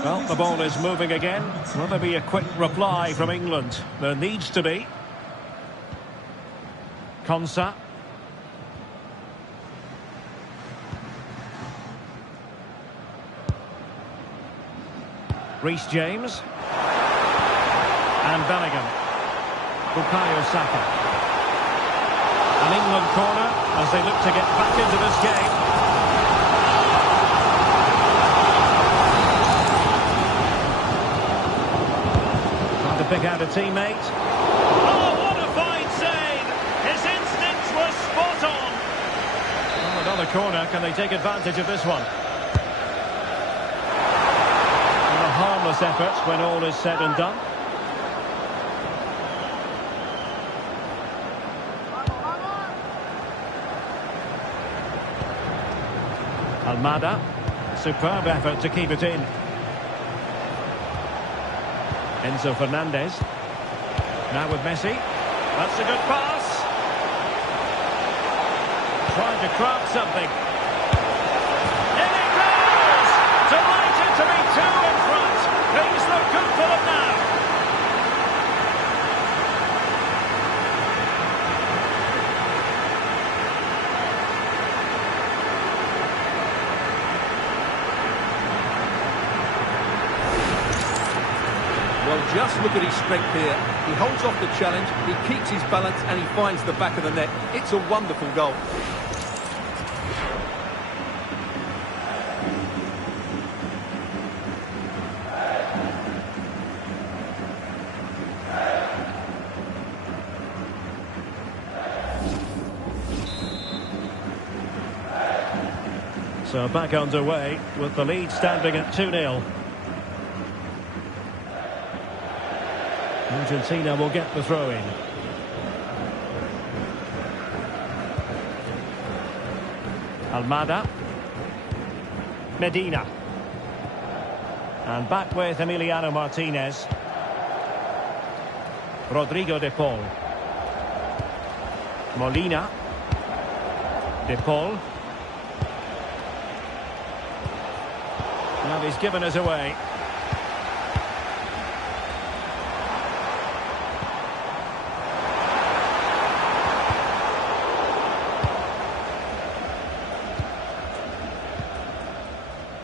Well, the ball is moving again. Will there be a quick reply from England? There needs to be. Konsa. Reece James. And Bellingham. Bukayo Saka. An England corner as they look to get back into this game. Pick out a teammate. Oh, what a fine save! His instincts were spot on. Well, another corner. Can they take advantage of this one? And a harmless effort when all is said and done. Almada. Superb effort to keep it in. Enzo Fernandez. Now with Messi. That's a good pass. Trying to craft something. In it goes! Delighted to be two in front. Things look good for them now. Well, just look at his strength here. He holds off the challenge, he keeps his balance, and he finds the back of the net. It's a wonderful goal. So back underway with the lead standing at 2-0. Argentina will get the throw-in. Almada. Medina. And back with Emiliano Martinez. Rodrigo de Paul. Molina. De Paul. Now he's given us away.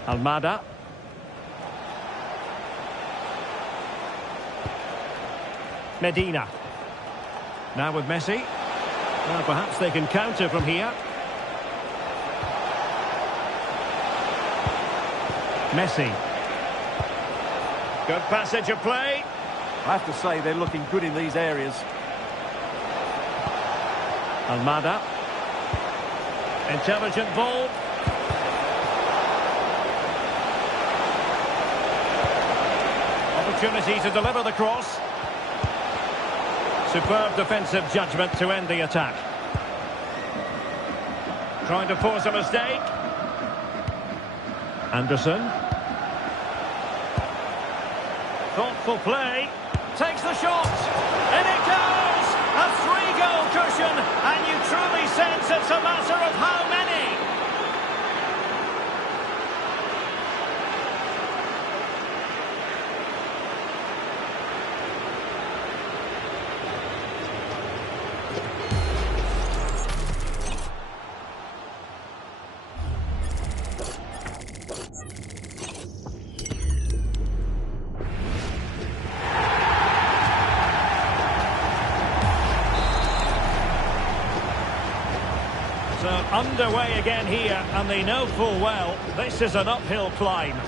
Almada. Medina. Now with Messi. Now perhaps they can counter from here. Messi. Good passage of play. I have to say they're looking good in these areas. Almada. Intelligent ball. Opportunity to deliver the cross. Superb defensive judgment to end the attack. Trying to force a mistake. Anderson. Thoughtful play. Takes the shot. In it goes! A 3-goal cushion. And you truly sense it's a matter of how many. So underway again here, and they know full well this is an uphill climb.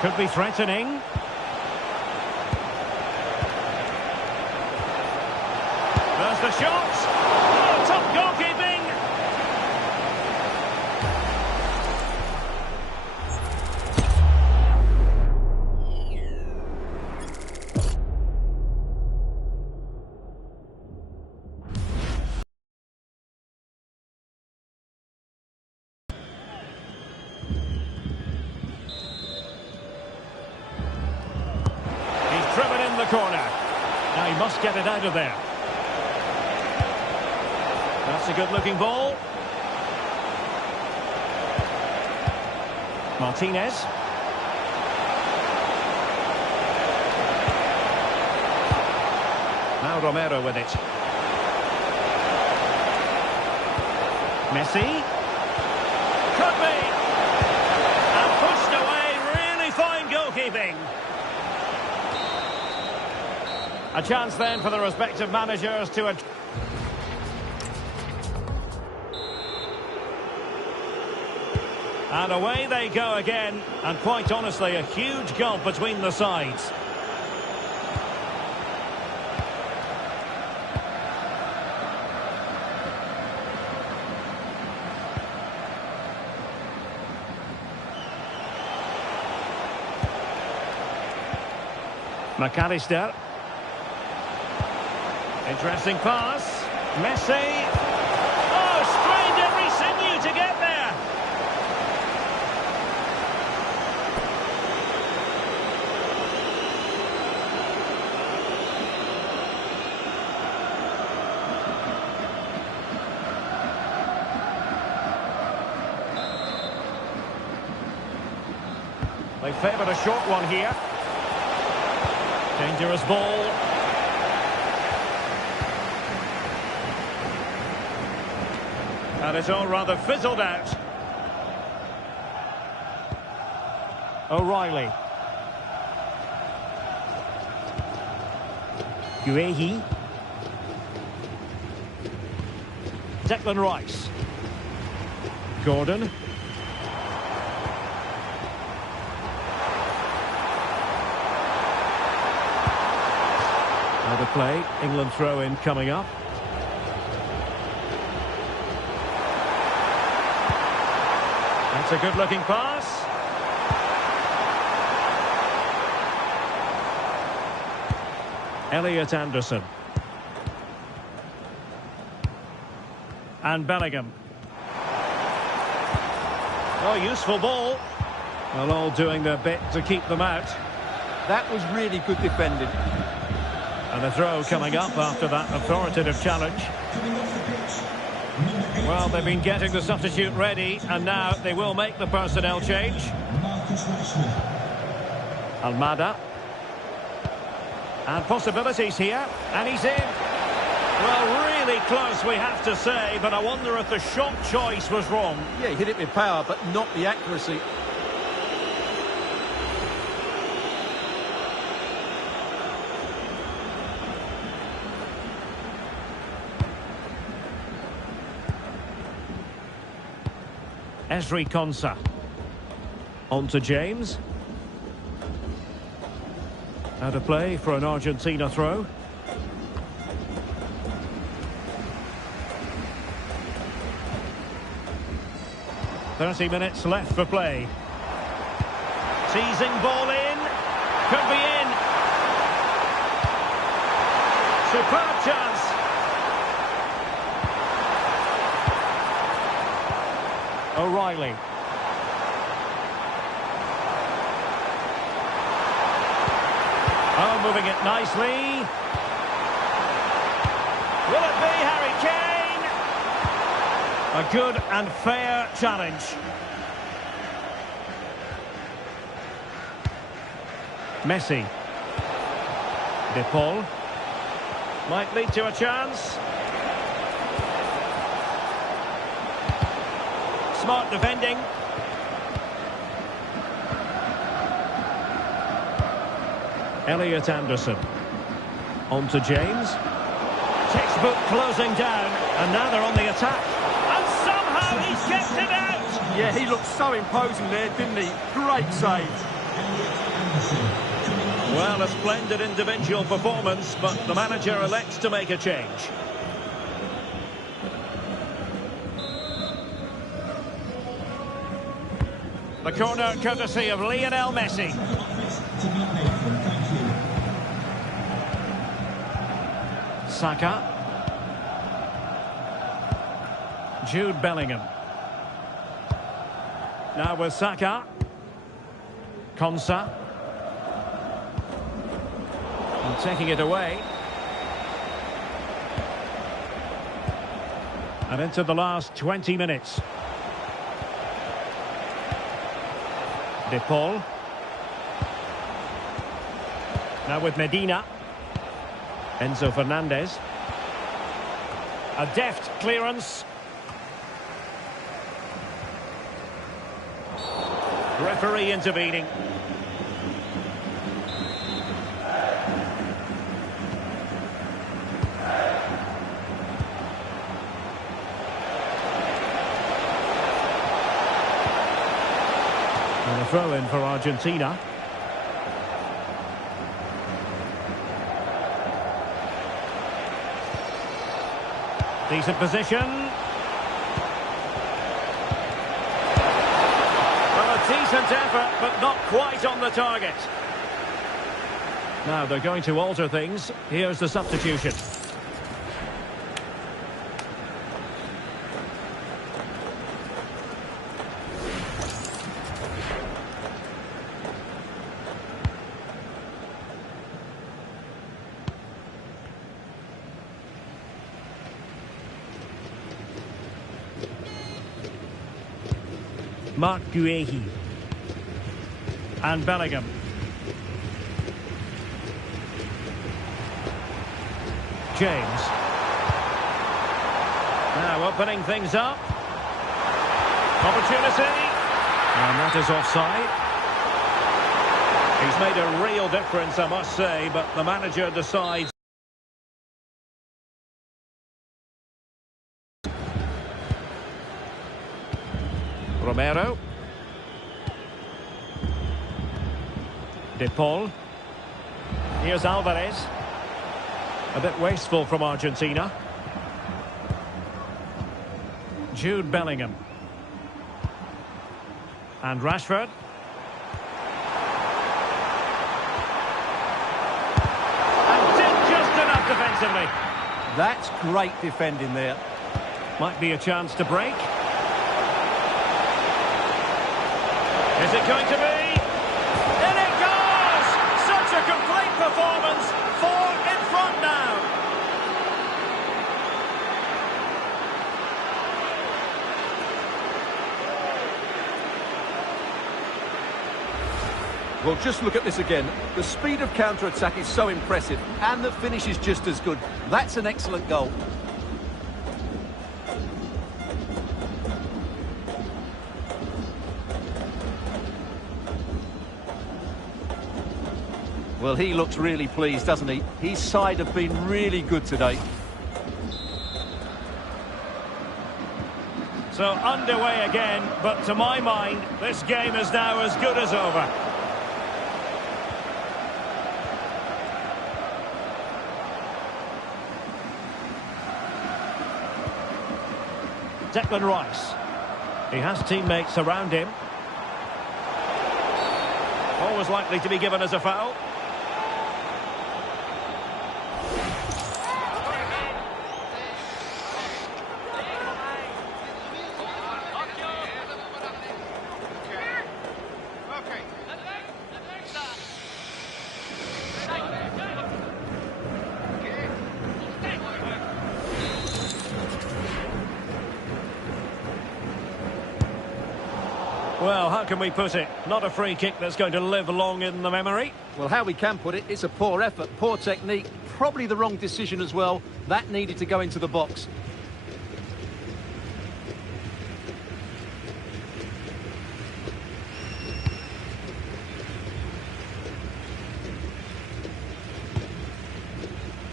Could be threatening. There's the shot. Oh, top goalkeeping. Driven in the corner. Now he must get it out of there. That's a good-looking ball. Martinez. Now Romero with it. Messi. Could be. And pushed away. Really fine goalkeeping. A chance then for the respective managers to... And away they go again. And quite honestly, a huge gulf between the sides. McAllister. Interesting pass. Messi. Oh, strained every sinew to get there. They favoured a short one here. Dangerous ball. And it's all rather fizzled out. O'Reilly. Guehi. Declan Rice. Gordon. Out of play. England throw-in coming up. That's a good-looking pass. Elliot Anderson. And Bellingham. Oh, useful ball. Well, all doing their bit to keep them out. That was really good defending. And a throw coming up after that authoritative challenge. Well, they've been getting the substitute ready, and now they will make the personnel change. Almada. And possibilities here, and he's in. Well, really close, we have to say, but I wonder if the shot choice was wrong. Yeah, he hit it with power, but not the accuracy. Esri Konsa. On to James. Out of play for an Argentina throw. "30 minutes left for play. Teasing ball in. Could be in. Superb chance. O'Reilly. Oh, moving it nicely. Will it be Harry Kane? A good and fair challenge. Messi. De Paul. Might lead to a chance. Smart defending. Elliot Anderson. On to James. Textbook closing down, and now they're on the attack. And somehow he's kept it out! Yeah, he looked so imposing there, didn't he? Great save. Well, a splendid individual performance, but the manager elects to make a change. The corner courtesy of Lionel Messi. Saka. Jude Bellingham. Now with Saka. Konsa. And taking it away. And into the last 20 minutes. De Paul. Now with Medina. Enzo Fernandez. A deft clearance. Referee intervening. And a throw in for Argentina. Decent position. Well, a decent effort, but not quite on the target. Now they're going to alter things. Here's the substitution. Mark Guehi. And Bellingham. James. Now opening things up. Opportunity. And that is offside. He's made a real difference, I must say, but the manager decides. Romero. De Paul. Here's Alvarez. A bit wasteful from Argentina. Jude Bellingham. And Rashford. And did just enough defensively. That's great defending there. Might be a chance to break. Is it going to be? In it goes! Such a complete performance. 4 in front now. Well, just look at this again. The speed of counter-attack is so impressive, and the finish is just as good. That's an excellent goal. Well, he looks really pleased, doesn't he? His side have been really good today. So underway again, but to my mind, this game is now as good as over. Declan Rice. He has teammates around him. Always likely to be given as a foul. Well, how can we put it? Not a free kick that's going to live long in the memory. Well, how we can put it, it's a poor effort, poor technique, probably the wrong decision as well. That needed to go into the box.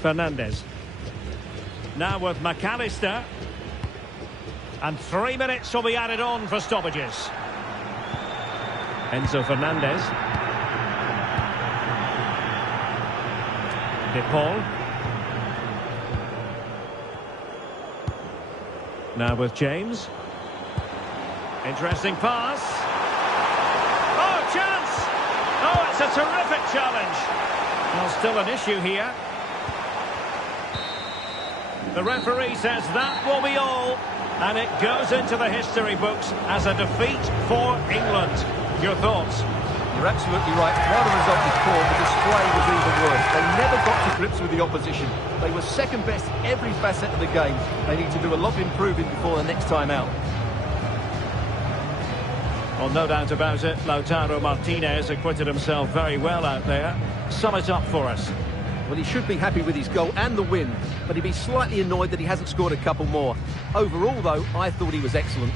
Fernandes. Now with McAllister. And 3 minutes will be added on for stoppages. Enzo Fernandez. De Paul. Now with James. Interesting pass. Oh, chance! Oh, it's a terrific challenge. Well, still an issue here. The referee says that will be all. And it goes into the history books as a defeat for England. Your thoughts? You're absolutely right. While the result was poor, the display was even worse. They never got to grips with the opposition. They were second best every facet of the game. They need to do a lot of improving before the next time out. Well, no doubt about it. Lautaro Martinez acquitted himself very well out there. Sum it up for us. Well, he should be happy with his goal and the win, but he'd be slightly annoyed that he hasn't scored a couple more. Overall, though, I thought he was excellent.